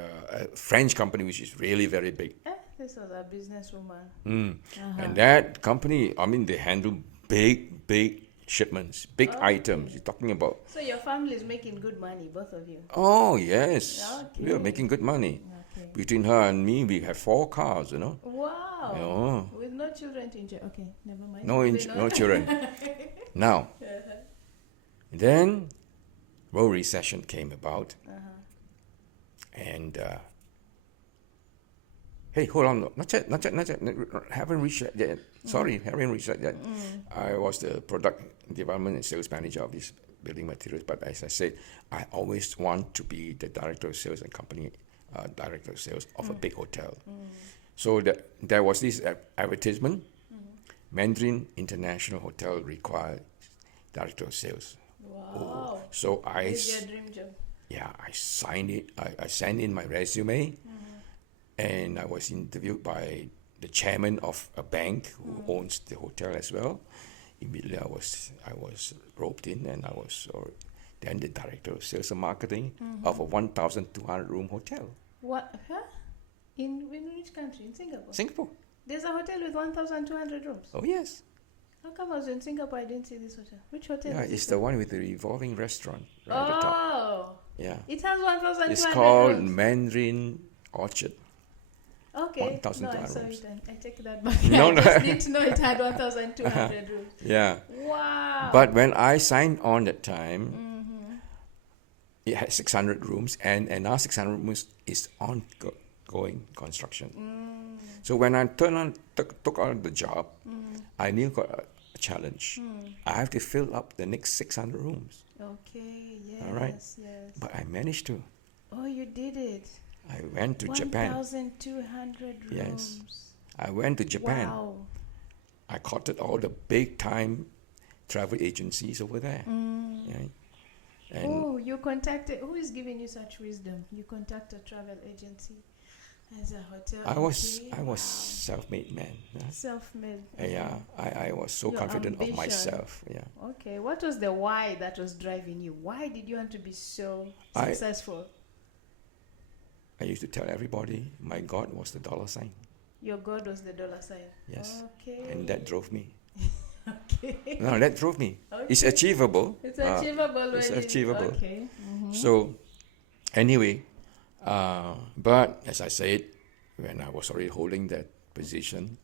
French company, which is really very big. This was a businesswoman. And that company, they handle big shipments, big items. You're talking about. So your family is making good money, both of you. Oh, yes. Okay. We are making good money. Okay. Between her and me, we have 4 cars, Wow. Yeah. With no children to enjoy. Okay, never mind. No children. Now, then, world recession came about. And, hey, hold on. Not yet. Haven't reached that yet. Sorry, haven't reached that yet. I was the product development and sales manager of this building materials. But as I said, I always want to be the director of sales and company director of sales of a big hotel. So there was this advertisement. Mandarin International Hotel required director of sales. Wow. So This is your dream job. yeah, I signed it. I sent in my resume, and I was interviewed by the chairman of a bank who owns the hotel as well. Immediately, I was roped in, and I was then the director of sales and marketing of a 1,200 room hotel. What? Huh? In which country? In Singapore. Singapore. There's a hotel with 1,200 rooms. Oh yes. How come I was in Singapore? I didn't see this hotel. Which hotel? Yeah, is it's this the one with the revolving restaurant right at the top. Oh, Yeah. it has 1,200 It's called rooms. Mandarin Orchard. Okay. 1,200 No, I saw rooms. it and I take that back. No, I no. just need to know it had 1,200 rooms. Yeah. Wow. But when I signed on that time, it had 600 rooms, and now 600 rooms is ongoing construction. So when I took on the job, I knew got a challenge. I have to fill up the next 600 rooms. Okay, yes. All right. Yes. But I managed to. Oh, you did it. I went to Japan. 1,200 rooms. Yes. I went to Japan. Wow. I courted all the big time travel agencies over there. Right? And Oh, you contacted. Who is giving you such wisdom? You contact a travel agency as a hotel. I was Wow. self-made man. Self-made. Yeah, I was so Your confident ambition. of myself. Yeah, Okay, what was the why that was driving you? Why did you want to be so I- successful? I used to tell everybody my God was the dollar sign. Your God was the dollar sign. Yes, Okay. and that drove me. Okay. No, that drove me. It's Okay. achievable. It's achievable. it's when you- achievable. Okay. So, anyway, but as I said, when I was already holding that position,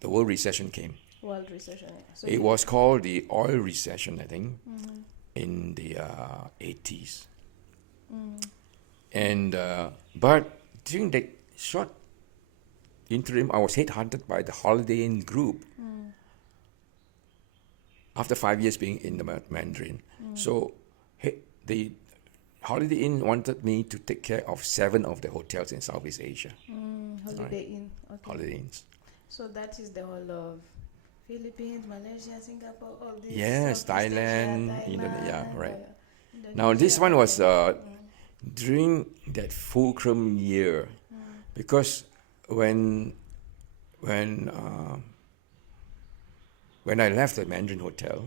the world recession came. World recession. So It was called the oil recession, I think, in the 80s. And but during that short interim, I was headhunted by the Holiday Inn Group after 5 years being in the Mandarin. So the Holiday Inn wanted me to take care of 7 of the hotels in Southeast Asia. Holiday Inn. Okay. Holiday Inns. So that is the whole of Philippines, Malaysia, Singapore, all these. Yes, Southeast Asia, Thailand, Indonesia, right. Indonesia. Now this one was during that fulcrum year, because when I left the Mandarin Hotel,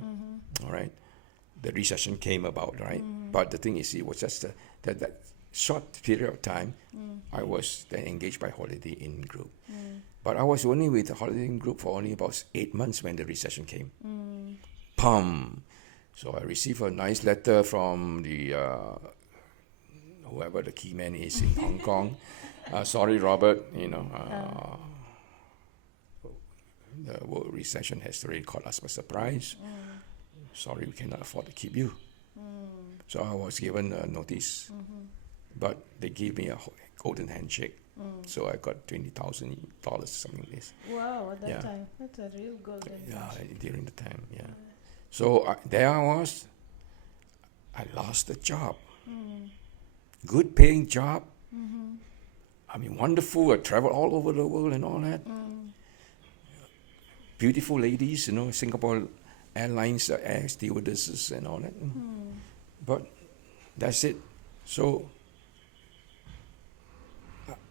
all right, the recession came about, right? But the thing is, it was just that short period of time. I was then engaged by Holiday Inn Group, but I was only with the Holiday Inn Group for only about 8 months when the recession came. Pum! So I received a nice letter from the whoever the key man is in Hong Kong. Sorry, Robert. The world recession has already caught us by surprise. Sorry, we cannot afford to keep you. So I was given a notice, but they gave me a golden handshake. So I got $20,000, something like this. Wow, at that Yeah. time. That's a real golden. Yeah, during the time, yeah. So there I was. I lost the job. Good paying job. I mean, wonderful. I traveled all over the world and all that. Beautiful ladies, Singapore Airlines, air stewardesses and all that. But that's it. So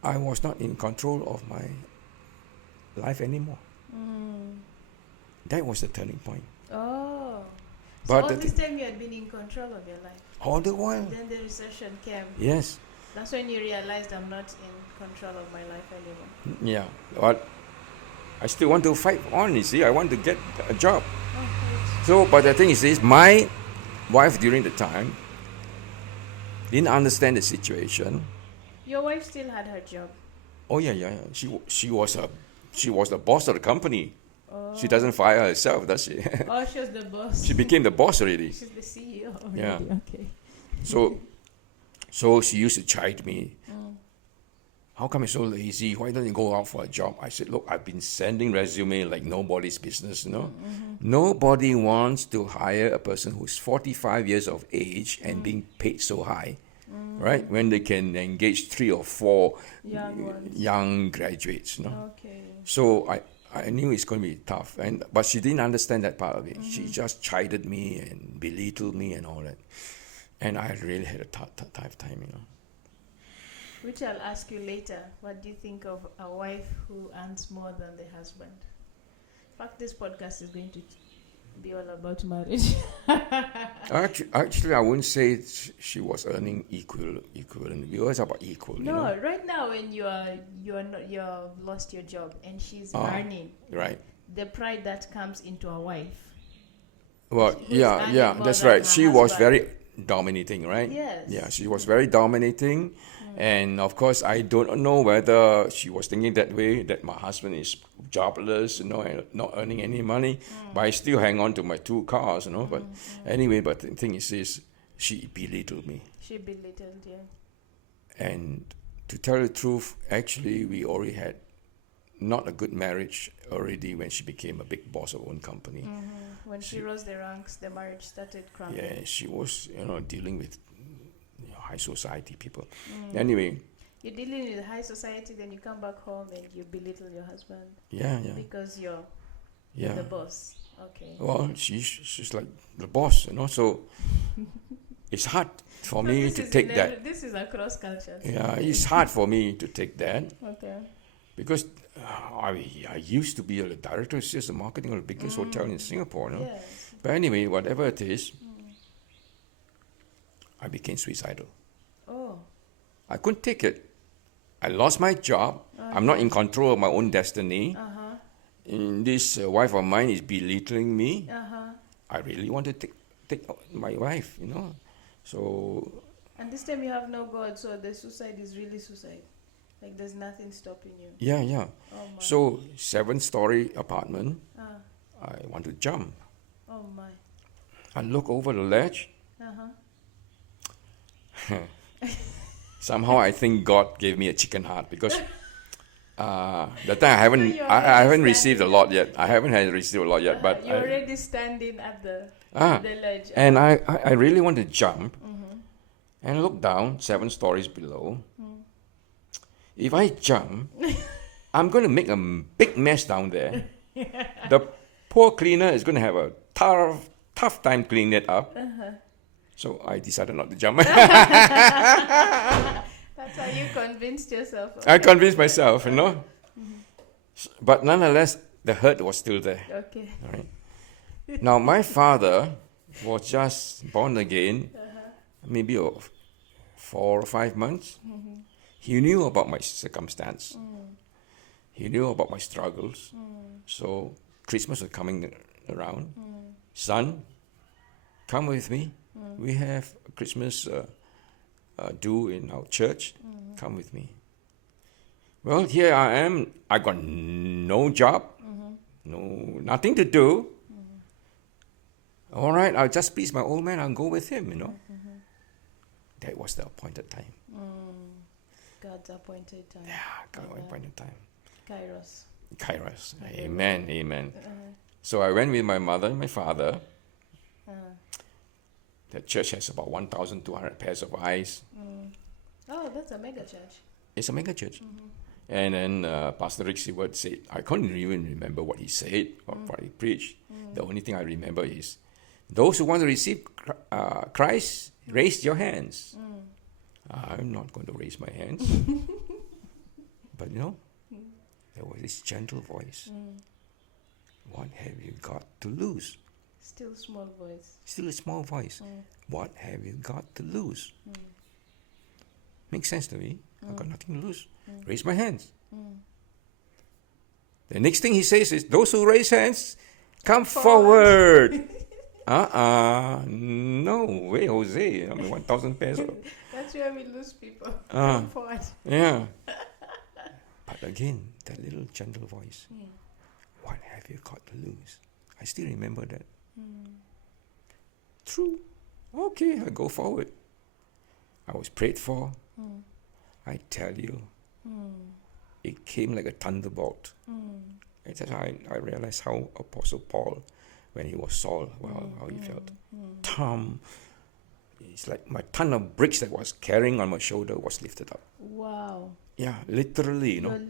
I was not in control of my life anymore. That was the turning point. Oh. So But all the this time you had been in control of your life. All the while, And then the recession came. yes, That's when you realized I'm not in control of my life anymore. yeah. But I still want to fight on, you see. I want to get a job. Oh, great. So, but the thing is this, my wife during the time didn't understand the situation. Your wife still had her job. Oh yeah. She was the boss of the company. She doesn't fire herself, does she? Oh, she was the boss. She became the boss already. She's the CEO already. Yeah. Okay. So she used to chide me. How come you're so lazy? Why don't you go out for a job? I said, look, I've been sending resume like nobody's business, Nobody wants to hire a person who's 45 years of age and being paid so high, right? When they can engage 3 or 4 Young ones. young graduates, Okay. So I knew it's going to be tough, but she didn't understand that part of it. She just chided me and belittled me and all that. And I really had a tough time, Which I'll ask you later. What do you think of a wife who earns more than the husband? In fact, this podcast is going to be all about marriage. Actually, I wouldn't say she was earning equivalent. We always about equal. No, right now when you've lost your job and she's earning, Right. the pride that comes into a wife. Well, Who's yeah, earning more that's than right. her She was husband. very dominating, right? Yes. Yeah, she was very dominating. And of course, I don't know whether she was thinking that way, that my husband is jobless, and not earning any money, but I still hang on to my 2 cars, But anyway, but the thing is this, she belittled me. She belittled you. And to tell the truth, actually, we already had not a good marriage already when she became a big boss of her own company. When she rose the ranks, the marriage started crumbling. Yeah, she was, dealing with high society people. Anyway, You're dealing with high society, then you come back home and you belittle your husband yeah. because you're Yeah. the boss. Okay. Well, she's like the boss, So it's hard for me This to is take that. This is across cultures. Yeah, it's hard for me to take that Okay. because I used to be a director of sales and marketing of the biggest hotel in Singapore, Yes. But anyway, whatever it is, I became suicidal. Oh. I couldn't take it. I lost my job. I'm not in control of my own destiny. And this wife of mine is belittling me. I really want to take my wife, So And this time you have no God, so the suicide is really suicide. Like there's nothing stopping you. Yeah. Oh my. So 7-story apartment, Ah. I want to jump. Oh my. I look over the ledge. Somehow I think God gave me a chicken heart because the time you're I already haven't received a standing lot yet. I haven't had received a lot yet, but you're already standing at the ledge. and I really want to jump and look down 7 stories below. If I jump, I'm going to make a big mess down there. The poor cleaner is going to have a tough time cleaning it up. So I decided not to jump. That's how you convinced yourself. I convinced myself, But nonetheless, the hurt was still there. Okay. All right. Now, my father was just born again, maybe 4 or 5 months. He knew about my circumstance. He knew about my struggles. So Christmas was coming around. Son, come with me. We have Christmas do in our church. Come with me. Well, here I am. I got no job, nothing to do. All right, I'll just please my old man. I'll go with him. That was the appointed time. God's appointed time. Yeah, God's appointed time. Kairos. Kairos. Amen. So I went with my mother and my father. The church has about 1,200 pairs of eyes. Oh, that's a mega church. It's a mega church. And then Pastor Rick Seward said, I couldn't even remember what he said or what he preached. The only thing I remember is, those who want to receive Christ, raise your hands. I'm not going to raise my hands. But there was this gentle voice. What have you got to lose? Still small voice. Still a small voice. What have you got to lose? Makes sense to me. I've got nothing to lose. Raise my hands. The next thing he says is, those who raise hands, come forward. No way, Jose. 1,000 pairs. That's where we lose people. Come forward. Yeah. But again, that little gentle voice. What have you got to lose? I still remember that. True. Okay, I go forward. I was prayed for. I tell you, it came like a thunderbolt. It's just I realized how Apostle Paul, when he was Saul, how he felt. It's like my ton of bricks that was carrying on my shoulder was lifted up. Wow. Yeah, literally, Your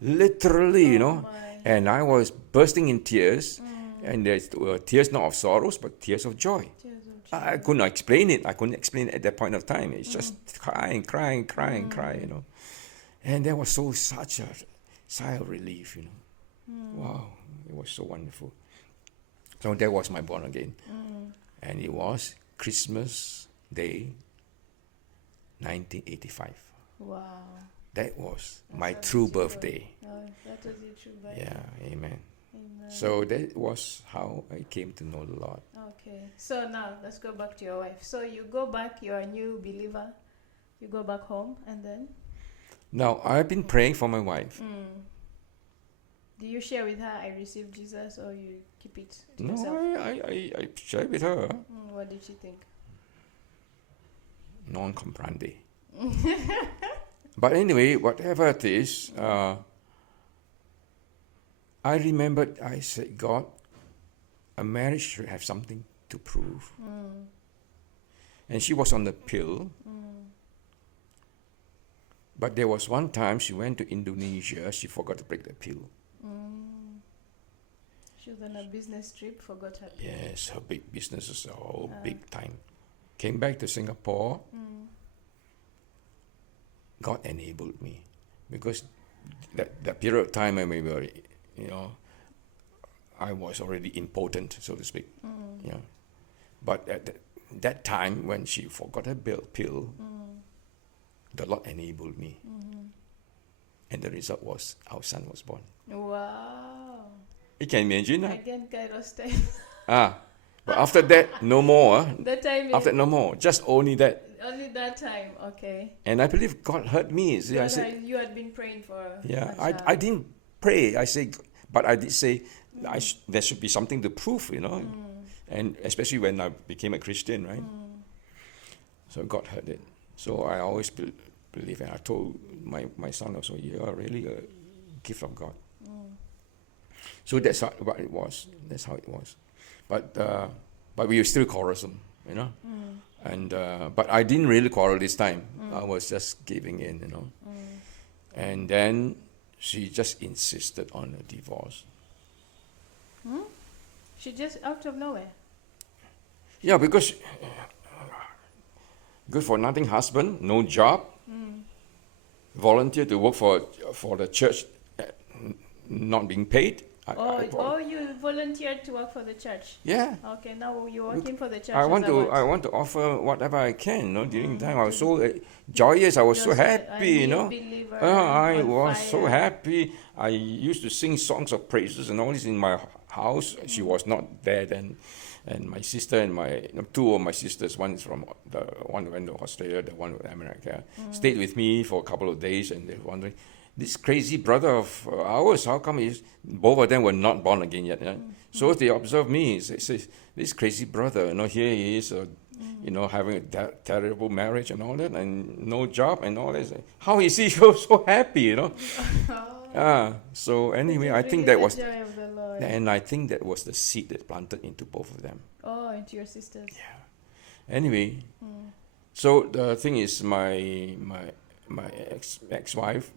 Literally, my. And I was bursting in tears. And there's tears not of sorrows, but tears of joy. Tears of joy. I couldn't explain it. I couldn't explain it at that point of time. It's just crying. And there was such a sigh of relief, Wow, it was so wonderful. So that was my born again. And it was Christmas Day, 1985. Wow. That was my true birthday. That was your true birthday. Yeah, amen. Amen. So that was how I came to know the Lord. Okay. So now let's go back to your wife. So you go back, you're a new believer. You go back home and then? Now, I've been praying for my wife. Do you share with her, I received Jesus, or you keep it to No, yourself? I shared with her. What did she think? Non comprende. But anyway, whatever it is, I remembered, I said, God, a marriage should have something to prove. And she was on the pill. But there was one time she went to Indonesia, she forgot to break the pill. She was on a business trip, forgot her pill. Yes, her big business is all big time. Came back to Singapore. God enabled me. Because that period of time when we were, I was already impotent, so to speak. But at that time, when she forgot her pill, the Lord enabled me. And the result was our son was born. Wow. You can imagine. Again, Kairos time. But after that, no more. That time After no more. Just only that. Only that time, okay. And I believe God heard me. See, I said, You had been praying for yeah, a I child. didn't pray. I say, but I did say, there should be something to prove, and especially when I became a Christian, right? So God heard it. So I always believe, and I told my son also, you are really a gift of God. So that's what it was. That's how it was. But we were still quarrelsome, And but I didn't really quarrel this time. I was just giving in, And then she just insisted on a divorce. She just out of nowhere. Yeah, because good for nothing husband, no job, volunteer to work for the church, not being paid. You volunteered to work for the church. Yeah. Okay, now you're working for the church. I want to offer whatever I can. During the time I was so joyous. I was so happy. I was so happy. I used to sing songs of praises and all this in my house. She was not there then, and my sister and two of my sisters. One is one went to Australia, the one to America. Stayed with me for a couple of days, and they were wondering, this crazy brother of ours, how come both of them were not born again yet? Yeah? So they observed me. They say, this crazy brother, here he is, having a terrible marriage and all that, and no job and all that. How is he so happy, So anyway, I think that was, and I think that was the seed that planted into both of them. Oh, into your sisters. Yeah. Anyway, so the thing is, my ex-wife,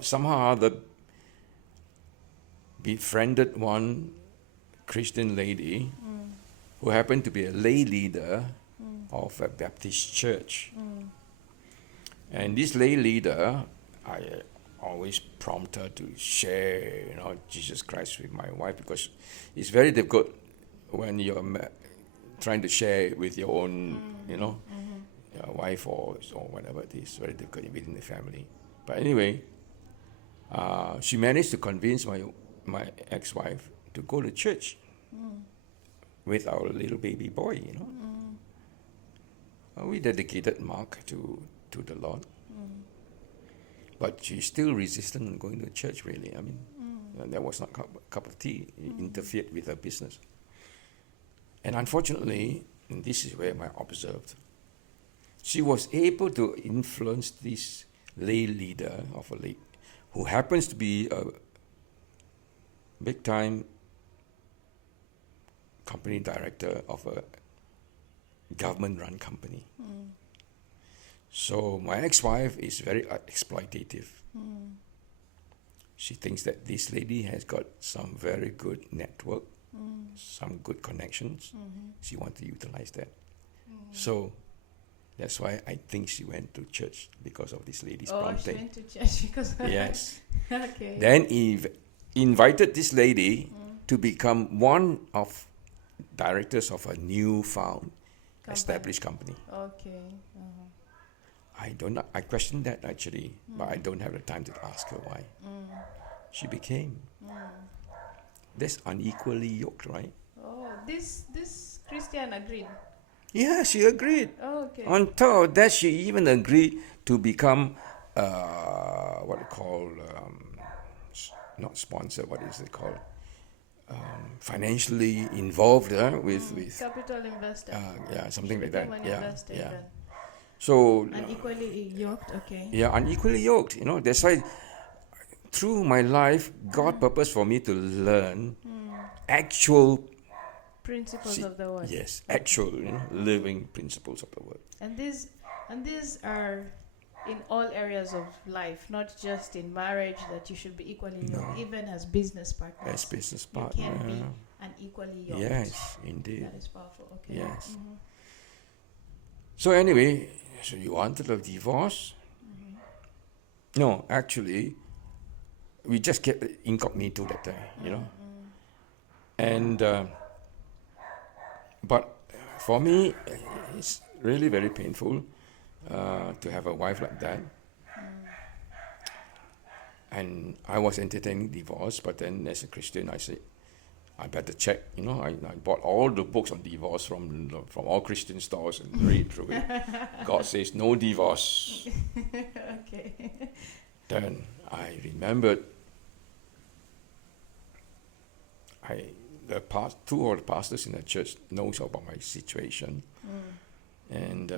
somehow or other befriended one Christian lady who happened to be a lay leader of a Baptist church. And this lay leader, I always prompt her to share, Jesus Christ with my wife, because it's very difficult when you're trying to share with your own, your wife or whatever it is. Very difficult within the family. But anyway, she managed to convince my ex-wife to go to church with our little baby boy, We dedicated Mark to the Lord. But she's still resistant in going to church, really. I mean, that was not a cup of tea. It interfered with her business. And unfortunately, and this is where I observed, she was able to influence this lay leader who happens to be a big-time company director of a government-run company. So my ex-wife is very exploitative. She thinks that this lady has got some very good network, some good connections. She wants to utilize that. So that's why I think she went to church, because of this lady's prompting. She went to church because of Yes. Okay. Then he invited this lady to become one of directors of a newfound established company. Okay. I questioned that actually, but I don't have the time to ask her why. She became. That's unequally yoked, right? Oh, this Christian agreed. Yeah, she agreed. Oh, okay. On top of that, she even agreed to become what they call not sponsor. What is it called? Financially involved with capital investor. Yeah, something like that. Investor, yeah. So unequally yoked. Okay. Yeah, unequally yoked. That's why through my life, God purposed for me to learn actual principles of the word. Yes, actual, living principles of the word. And these are in all areas of life, not just in marriage that you should be equally yoked, even as business partners. As business partner. You can be unequally yoked. Yes, indeed. That is powerful. Okay. Yes. So anyway, so you wanted a divorce? No, actually, we just kept incognito that time, And but for me, it's really very painful to have a wife like that. And I was entertaining divorce, but then as a Christian, I said, I better check. I bought all the books on divorce from all Christian stores and read through it. God says no divorce. Okay. Then I remembered two of the pastors in the church knows about my situation, and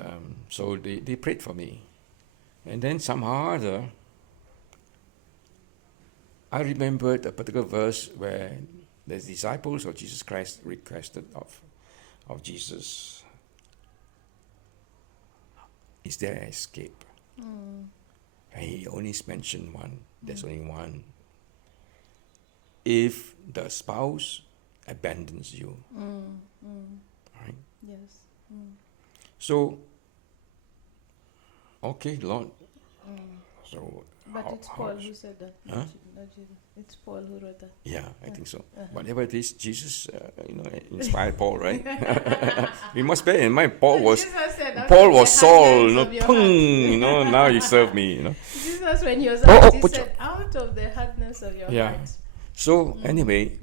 so they prayed for me, and then somehow or other, I remembered a particular verse where the disciples of Jesus Christ requested of Jesus, is there an escape? And he only mentioned one. There's only one. If the spouse abandons you, right? Yes. So, okay, Lord. So, But it's Paul who said that. Huh? Not Jesus. It's Paul who wrote that. Yeah, I think so. Whatever it is, Jesus, inspired Paul, right? We must bear in mind, Paul was Jesus said, "Out Paul of was the Saul, hardness of your pung, heart." now you serve me, Jesus, when he was Oh, asked, he put said, "Out of the hardness of your Yeah. heart." So anyway,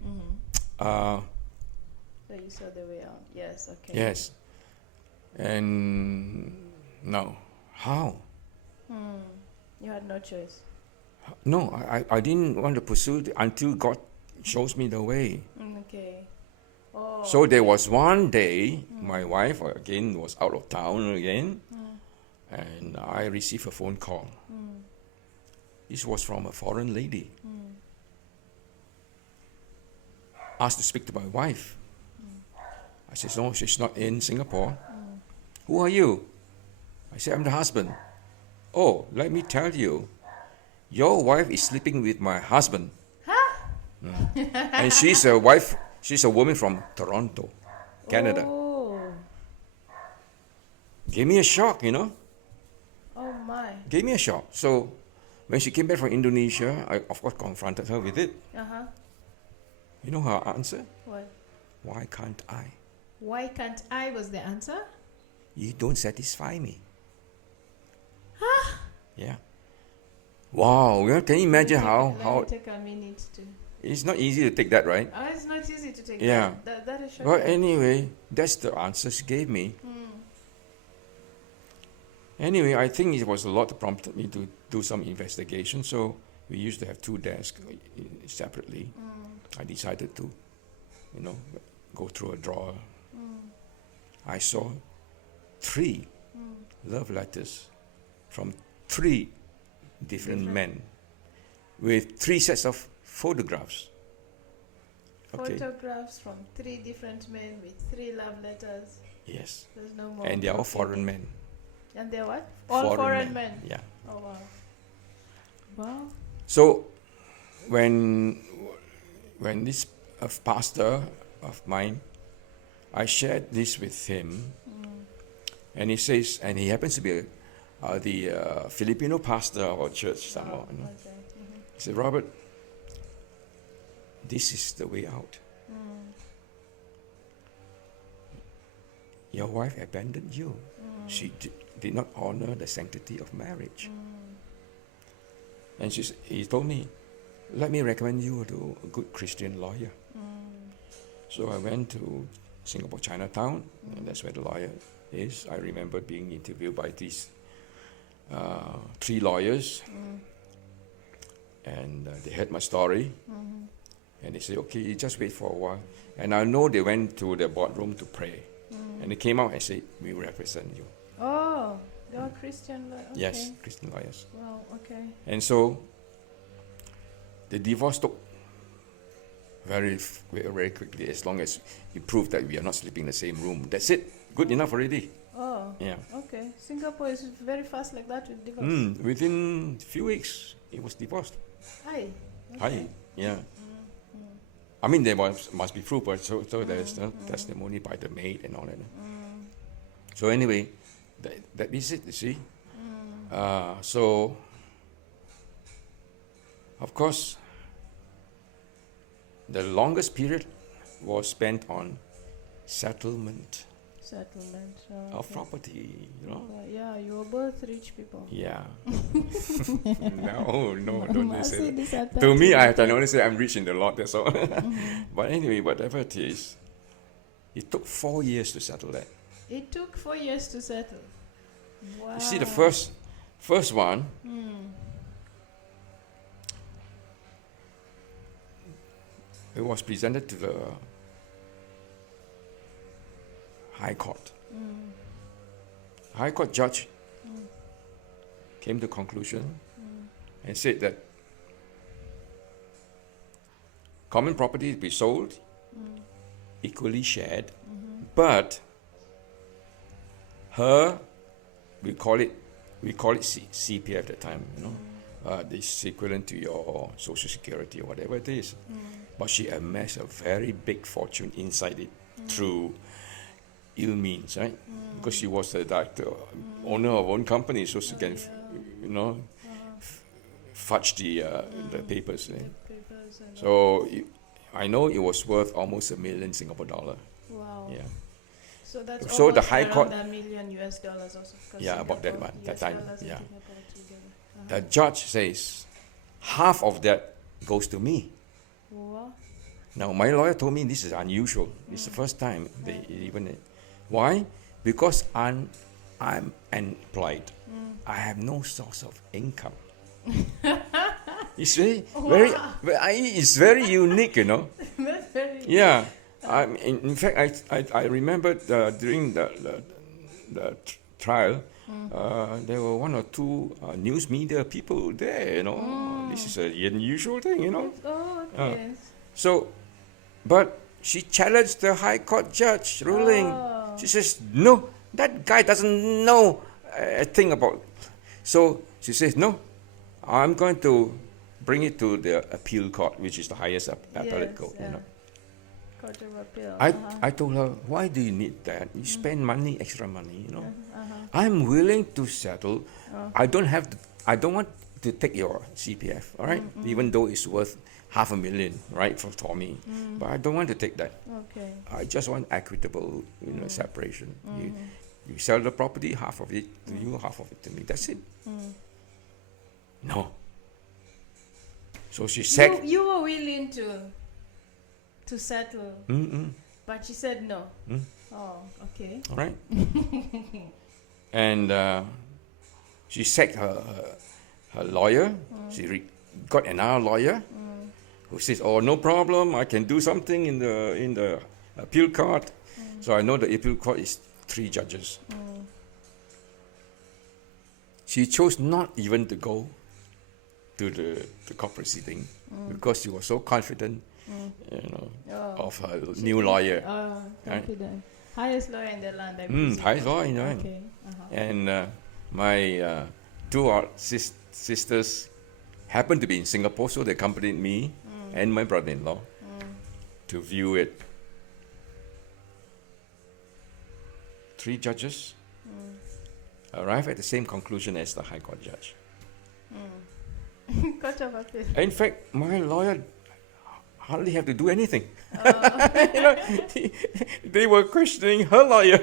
So you saw the way out. Yes. Okay. yes, and now how? You had no choice. No, I didn't want to pursue it until God shows me the way. Okay. Oh. So there was one day, my wife again was out of town again, and I received a phone call. This was from a foreign lady. Asked to speak to my wife. I said, no, she's not in Singapore. Who are you? I said, I'm the husband. Oh, let me tell you, your wife is sleeping with my husband. And she's a woman from Toronto, Canada. Oh. Gave me a shock, Oh my. Gave me a shock. So when she came back from Indonesia, I of course confronted her with it. You know her answer? What? Why can't I? Why can't I was the answer? You don't satisfy me. Yeah. Wow, can you imagine Let how me take a minute to. it's not easy to take that, right? Oh, it's not easy to take. Yeah. That is shocking. Well, anyway, that's the answer she gave me. Anyway, I think it was a lot that prompted me to do some investigation. So we used to have two desks separately. I decided to, go through a drawer. I saw 3 love letters from 3 different men with 3 sets of photographs. Okay. Photographs from 3 different men with 3 love letters. Yes. There's no more. And they are all foreign men. And they're what? All foreign men. Yeah. Oh wow. Wow. So when this pastor of mine, I shared this with him, and he says, and he happens to be the Filipino pastor of our church somehow. Okay. He said, Robert, this is the way out. Your wife abandoned you. She did not honor the sanctity of marriage. And he told me, let me recommend you to a good Christian lawyer. So I went to Singapore Chinatown, and that's where the lawyer is. I remember being interviewed by these 3 lawyers, and they heard my story, and they said, okay, you just wait for a while. And I know they went to the boardroom to pray, and they came out and said, we represent you. Oh, you're Christian lawyer. Okay. Yes, Christian lawyers. Wow. Okay. And so the divorce took very quickly, as long as you prove that we are not sleeping in the same room. That's it. Good enough already. Oh. Yeah. Okay. Singapore is very fast like that with divorce. Within a few weeks, it was divorced. Hi. Hi. Yeah. I mean, there must be proof, but so there's testimony by the maid and all that. So anyway, that is it, you see. So, of course, the longest period was spent on settlement. Settlement. of property, you know. Yeah, you were both rich people. Yeah. No, don't you say that. This at To me, 30, I can only say I'm rich in the Lord, that's all. But anyway, whatever it is, it took 4 years to settle that. It took 4 years to settle. Wow. You see, the first one, it was presented to the High Court. High Court judge came to conclusion and said that common property be sold, equally shared, but we call it CPF at the time, you know, this equivalent to your Social Security or whatever it is. But she amassed a very big fortune inside it through ill means, right? Because she was the director, owner of own company, so she can, you know, fudge the papers. So I know it was worth almost $1 million Singapore dollar. Wow. Yeah. So that's So the almost High around Court- $1 million US also. 'cause Yeah, about that Singapore, one, that US time, dollars and yeah. Singapore together. The judge says half of that goes to me. Wow. Now, my lawyer told me this is unusual. It's the first time they even. Why? Because I'm employed. I have no source of income. It's it's very unique, you know. That's very Yeah. In fact, I remember during the trial, there were 1 or 2 news media people there, you know. This is an unusual thing, you know. Oh, okay. So, but she challenged the High Court judge ruling. Oh. She says, no, that guy doesn't know a thing about. So she says, no, I'm going to bring it to the appeal court, which is the highest appellate Yes, court. yeah. You know. Court of Appeal. I told her, why do you need that? You spend money, extra money, you know. Uh-huh. I'm willing to settle. I don't want to take your CPF, all right? Even though it's worth $500,000, right, for Tommy. But I don't want to take that. Okay. I just want equitable, you know, separation. You sell the property, half of it to you, half of it to me. That's it. No. So she said, You were willing to settle, but she said no. Oh, okay. all right. And she sacked her lawyer. She got another lawyer who says, "Oh, no problem. I can do something in the appeal court." So I know the appeal court is 3 judges. She chose not even to go to the court proceeding because she was so confident, you know, of her new lawyer. Confident. Highest lawyer in the land, I presume. Highest lawyer in the land. Okay. And my 2 sisters happened to be in Singapore, so they accompanied me and my brother-in-law to view it. 3 judges arrived at the same conclusion as the High Court judge. Court of Appeal. In fact, my lawyer hardly have to do anything. They were questioning her lawyer.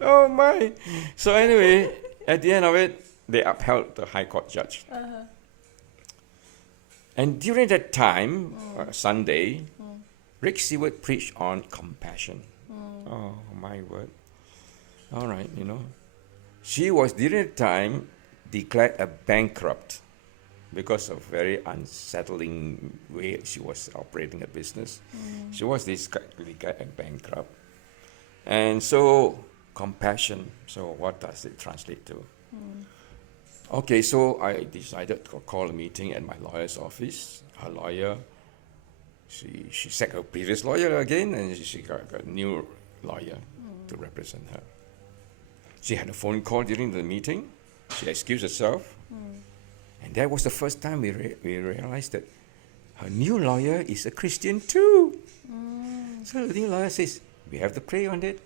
Oh my! So anyway, at the end of it, they upheld the High Court judge. And during that time, Sunday, Rick Seward preached on compassion. Oh my word! All right, you know, she was during that time declared a bankrupt because of very unsettling way she was operating a business. She was declared a bankrupt. And so, compassion, so what does it translate to? Okay, so I decided to call a meeting at my lawyer's office. Her lawyer, she sacked her previous lawyer again, and she got a new lawyer to represent her. She had a phone call during the meeting. She excused herself. And that was the first time we realized that her new lawyer is a Christian too. So the new lawyer says, we have to pray on it.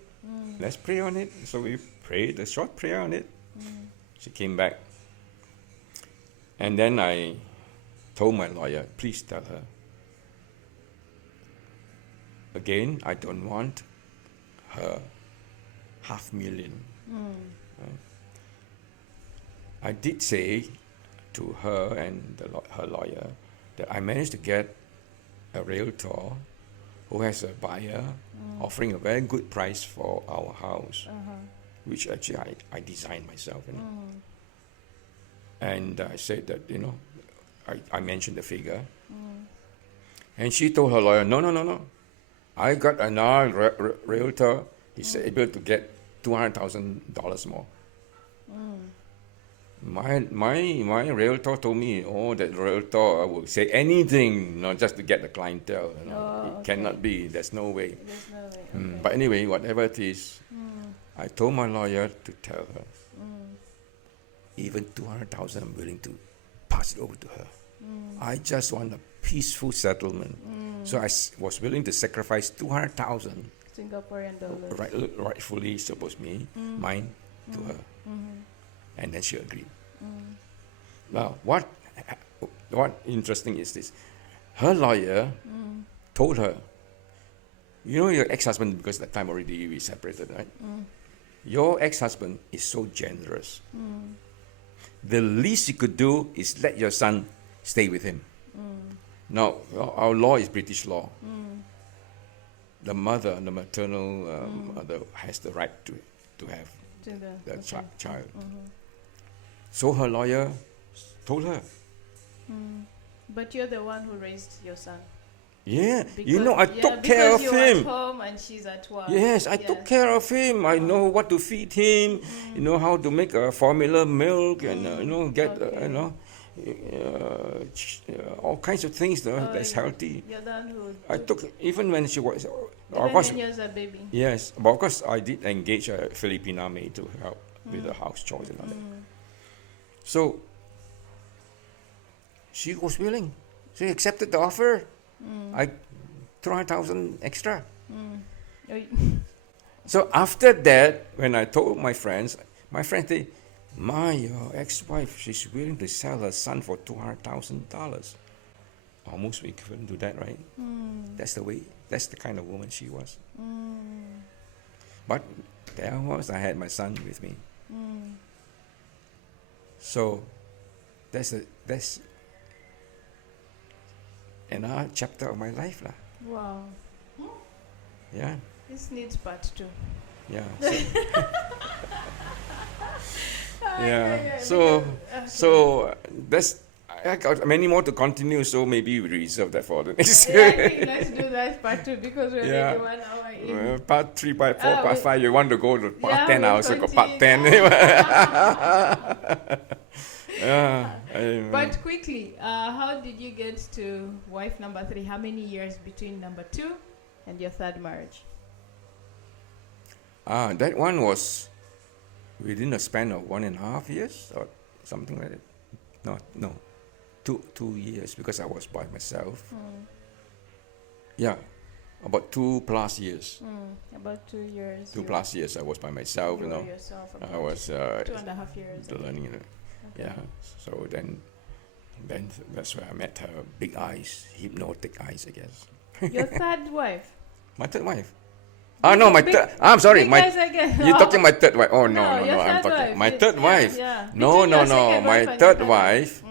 Let's pray on it. So we prayed a short prayer on it. She came back. And then I told my lawyer, please tell her. Again, I don't want her $500,000. I did say to her and her lawyer that I managed to get a realtor who has a buyer offering a very good price for our house, which actually I designed myself. And I said that, I mentioned the figure. And she told her lawyer, no. I got another realtor. He's able to get $200,000 more. My realtor told me, that realtor will say anything, just to get the clientele. It cannot be. There's no way. There's no way. Okay. But anyway, whatever it is, I told my lawyer to tell her, even 200,000, I'm willing to pass it over to her. I just want a peaceful settlement. So I was willing to sacrifice 200,000 Singaporean dollars. rightfully supposed mine to her. And then she agreed. Now, what interesting is this? Her lawyer told her, your ex-husband, because that time already we separated, right? Your ex-husband is so generous. The least you could do is let your son stay with him. Now, our law is British law. The mother, the maternal mother, has the right to have the child. So her lawyer told her. But you're the one who raised your son. Yeah, I took care of you're him. At home and she's at work. Yes, I took care of him. I know what to feed him. How to make a formula milk and get all kinds of things that's healthy. You're the one who. I took even when she was. Even when she was a baby. Yes, but of course I did engage a Filipina maid to help with the house chores and all that. So she was willing. She accepted the offer. I 200,000 extra. So after that, when I told my friends said, your ex-wife, she's willing to sell her son for $200,000. Almost equivalent to that, right? That's the kind of woman she was. But there I had my son with me. So that's another chapter of my life. Wow. Yeah. This needs part 2. Yeah. So that's I got many more to continue. So maybe we reserve that for the next. I think let's do that part 2 because we're already 1 hour in. Part 3, part 4, part 5. You want to go to part 10? I also got part continue. 10. But quickly, how did you get to wife number 3? How many years between number 2 and your third marriage? That one was within a span of 1.5 years or something like that. No, 2 years because I was by myself. Yeah, about 2+ years. About 2 years. 2+ years I was by myself. You yourself I was 2.5 years. learning. Yeah. So then that's where I met her. Big eyes, hypnotic eyes, I guess. Your third wife. My third wife. No, my third. I'm sorry. You're talking my third wife. Oh no. I'm talking my third wife. Yeah. No. My My third wife.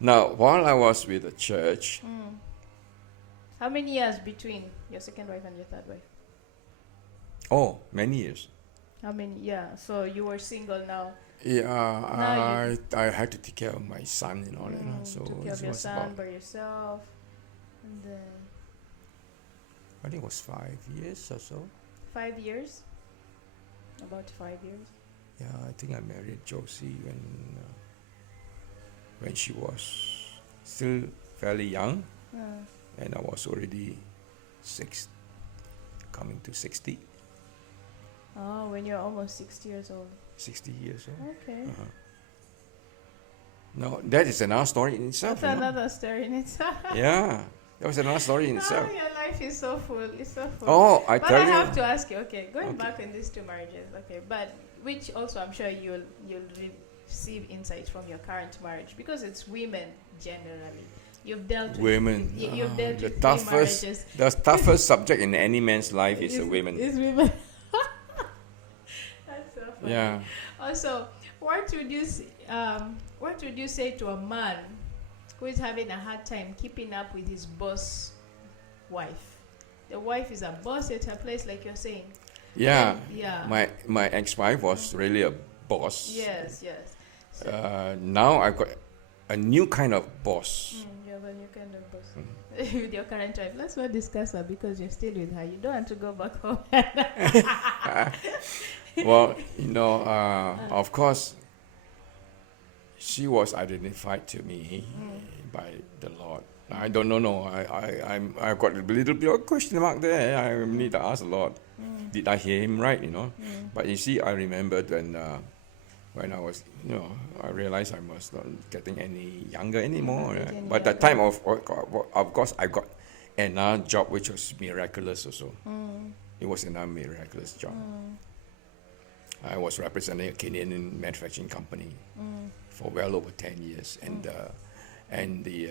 Now, while I was with the church. How many years between your second wife and your third wife? Oh, many years. How many? Yeah. So you were single now. Yeah, I had to take care of my son and all that. So took care of your son by yourself, and then I think it was 5 years or so. 5 years. About 5 years. Yeah, I think I married Josie when she was still fairly young, and I was already coming to 60. Oh, when you're almost 60 years old. 60 years old. Okay. No, that is another story in itself. That's another story in itself. Yeah, that was another story in itself. Your life is so full. It's so full. Oh, but I have to ask you. Okay, going back in these 2 marriages. Okay, but which also I'm sure you'll receive insights from your current marriage because it's women generally. You've dealt with women. You've dealt the with toughest, marriages. the toughest subject in any man's life is the women. It's women. funny. Yeah. Also, what would you say to a man who is having a hard time keeping up with his boss wife? The wife is a boss at her place, like you're saying. Yeah. And, yeah. My ex-wife was really a boss. Yes. So, Now I've got a new kind of boss. you have a new kind of boss with your current wife. Let's not discuss her because you're still with her. You don't want to go back home. Well, of course, she was identified to me by the Lord. I don't know. No, I've got a little bit of question mark there. I need to ask the Lord. Did I hear Him right? But you see, I remembered when I was, I realized I was not getting any younger anymore. But the time of course, I got another job which was miraculous also. It was another miraculous job. I was representing a Canadian manufacturing company for well over 10 years, and the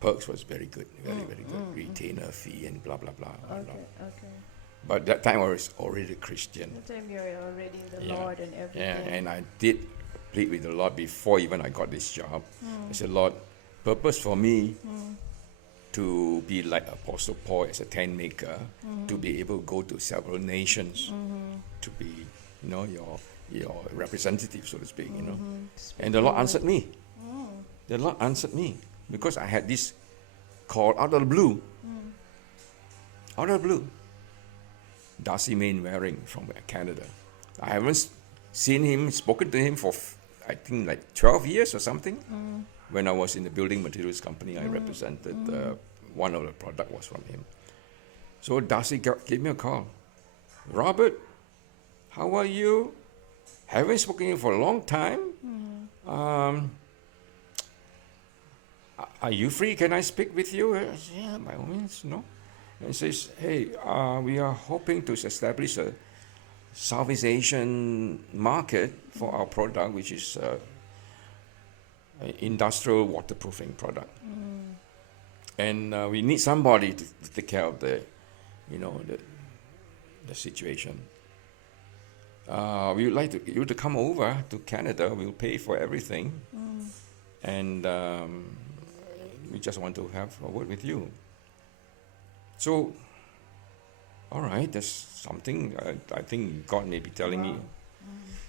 perks was very good, very good. Retainer fee and blah blah blah. Okay. But that time I was already a Christian. That time you were already in the Lord and everything. Yeah, and I did plead with the Lord before even I got this job. I said, Lord, purpose for me to be like Apostle Paul as a tent maker, to be able to go to several nations, to be, your representative, so to speak, And the Lord answered me. The Lord answered me because I had this call out of the blue. Out of the blue. Darcy Mainwaring from Canada. I haven't seen him, spoken to him for I think like 12 years or something. When I was in the building materials company, I represented one of the product was from him. So Darcy gave me a call. Robert, how are you? Haven't spoken to you for a long time. Are you free? Can I speak with you? I said, yeah, by all means, And he says, hey, we are hoping to establish a Southeast Asian market for our product, which is industrial waterproofing product. And we need somebody to take care of the situation. We would like you to come over to Canada. We'll pay for everything. And we just want to have a word with you. So, all right, that's something I think God may be telling me.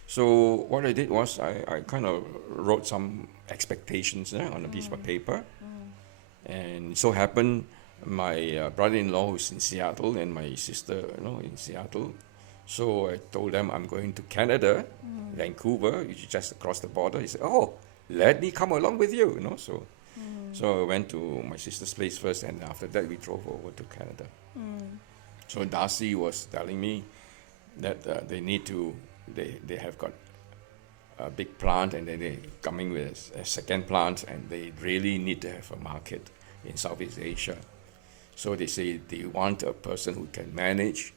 So what I did was I kind of wrote some expectations on a piece of paper. And it so happened my brother-in-law who's in Seattle and my sister in Seattle. So I told them I'm going to Canada, Vancouver, which is just across the border. He said, oh, let me come along with you, So I went to my sister's place first, and after that we drove over to Canada. So Darcy was telling me that they have got a big plant, and then they're coming with a second plant, and they really need to have a market in Southeast Asia. So they say they want a person who can manage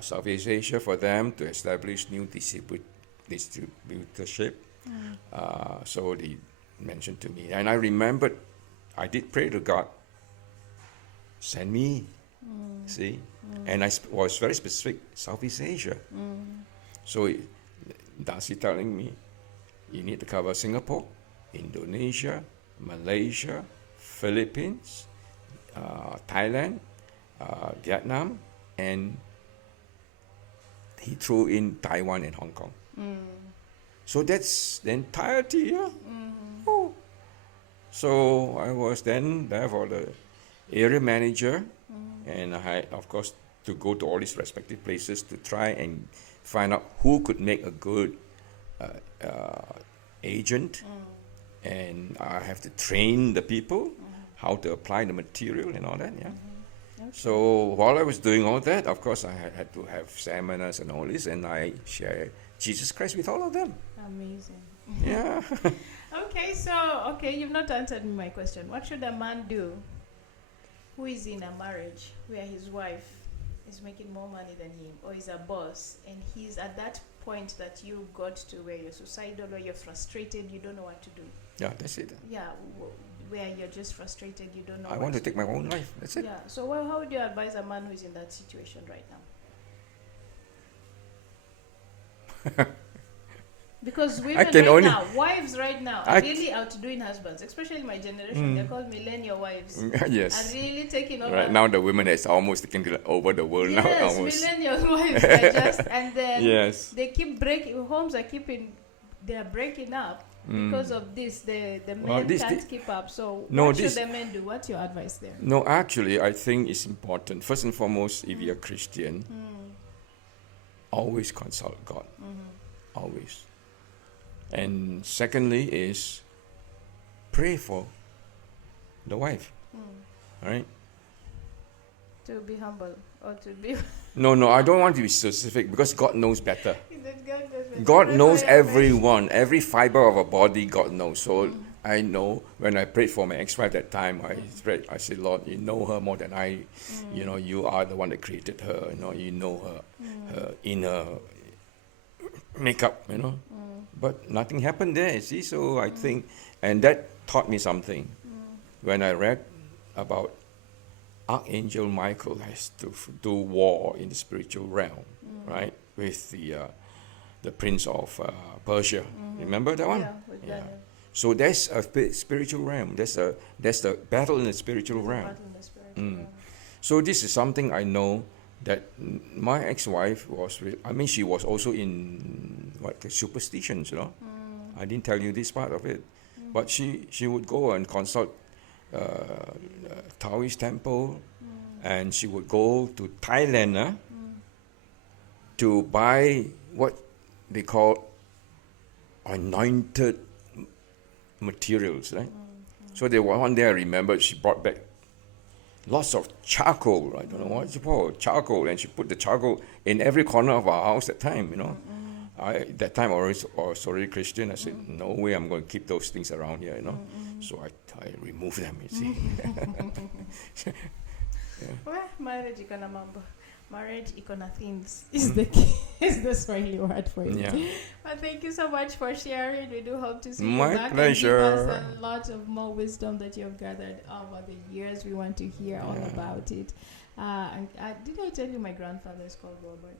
Southeast Asia for them to establish new distributorship. So they mentioned to me, and I remembered I did pray to God, send me, and I was very specific, Southeast Asia. So Darcy telling me, you need to cover Singapore, Indonesia, Malaysia, Philippines, Thailand, Vietnam, and he threw in Taiwan and Hong Kong. So that's the entirety, Oh. So I was then there for the area manager, and I had, of course, to go to all these respective places to try and find out who could make a good agent, and I have to train the people how to apply the material and all that, Okay. So while I was doing all that, of course, I had to have seminars and all this, and I share Jesus Christ with all of them. Amazing. Yeah. Okay, you've not answered me my question. What should a man do who is in a marriage where his wife is making more money than him, or is a boss, and he's at that point that you got to where you're suicidal, or you're frustrated, you don't know what to do? Yeah, that's it. Yeah, where you're just frustrated, you don't know I want to take my own life. That's it. Yeah, so how would you advise a man who's in that situation right now? Because women can right only- now, wives right now, I are really outdoing husbands, especially my generation. They're called millennial wives. Are Yes. really taking over. Right now, the women is almost taking over the world now. Yes, Almost. millennial wives are just, and then Yes. they keep breaking. Homes are they are breaking up because of this. The men this- can't thi- keep up. So No, what should this- the men do? What's your advice there? No, actually, I think it's important. First and foremost, if you're Christian, always consult God. Always. And secondly is pray for the wife. Right? To be humble or to be. No, I don't want to be specific because God knows better. God God knows everyone, every fiber of our body, God knows. So I know when I prayed for my ex-wife that time, I said, Lord, you know her more than I. You know, you are the one that created her. You know her inner makeup, But nothing happened there, you see. So I think, and that taught me something. When I read about Archangel Michael has to do war in the spiritual realm, right, with the prince of Persia. Remember that one? Yeah, with Daniel. So there's a spiritual realm. There's the battle in the spiritual realm. Battle in the spiritual realm. So this is something I know that my ex-wife she was also in superstitions, I didn't tell you this part of it, but she would go and consult Taoist temple, and she would go to Thailand to buy what they call anointed materials, right? So one day I remember she brought back lots of charcoal. I don't know what it's called, charcoal, and she put the charcoal in every corner of our house at time, that time I was already Christian. I said, no way I'm going to keep those things around here, So I removed them, you see. Well, marriage ikona mambo. Marriage ikona things is the key, is the Swahili word for it. Yeah. Well, thank you so much for sharing. We do hope to see My you back pleasure. and give us a lot of more wisdom that you have gathered over the years. We want to hear all about it. Did I tell you my grandfather is called Robert?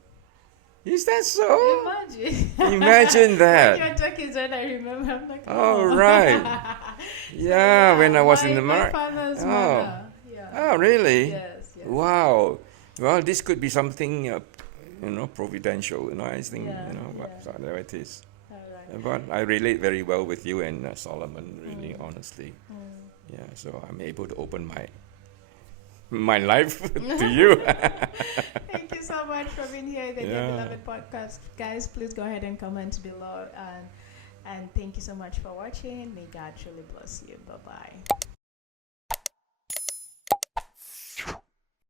Is that so? Imagine. Imagine When that. you're talking, when I remember, I'm like, Oh, right. Yeah, when I was in the my marriage. father's Oh. mother. Yeah. Oh, really? Yes. Wow. Well, this could be something, providential. I think, Yeah, but yeah. so there it is. All right. But I relate very well with you and Solomon, really, honestly. Yeah, so I'm able to open my life to you. Thank you so much for being here in the Dear Beloved podcast. Guys, please go ahead and comment below. And thank you so much for watching. May God truly bless you. Bye-bye.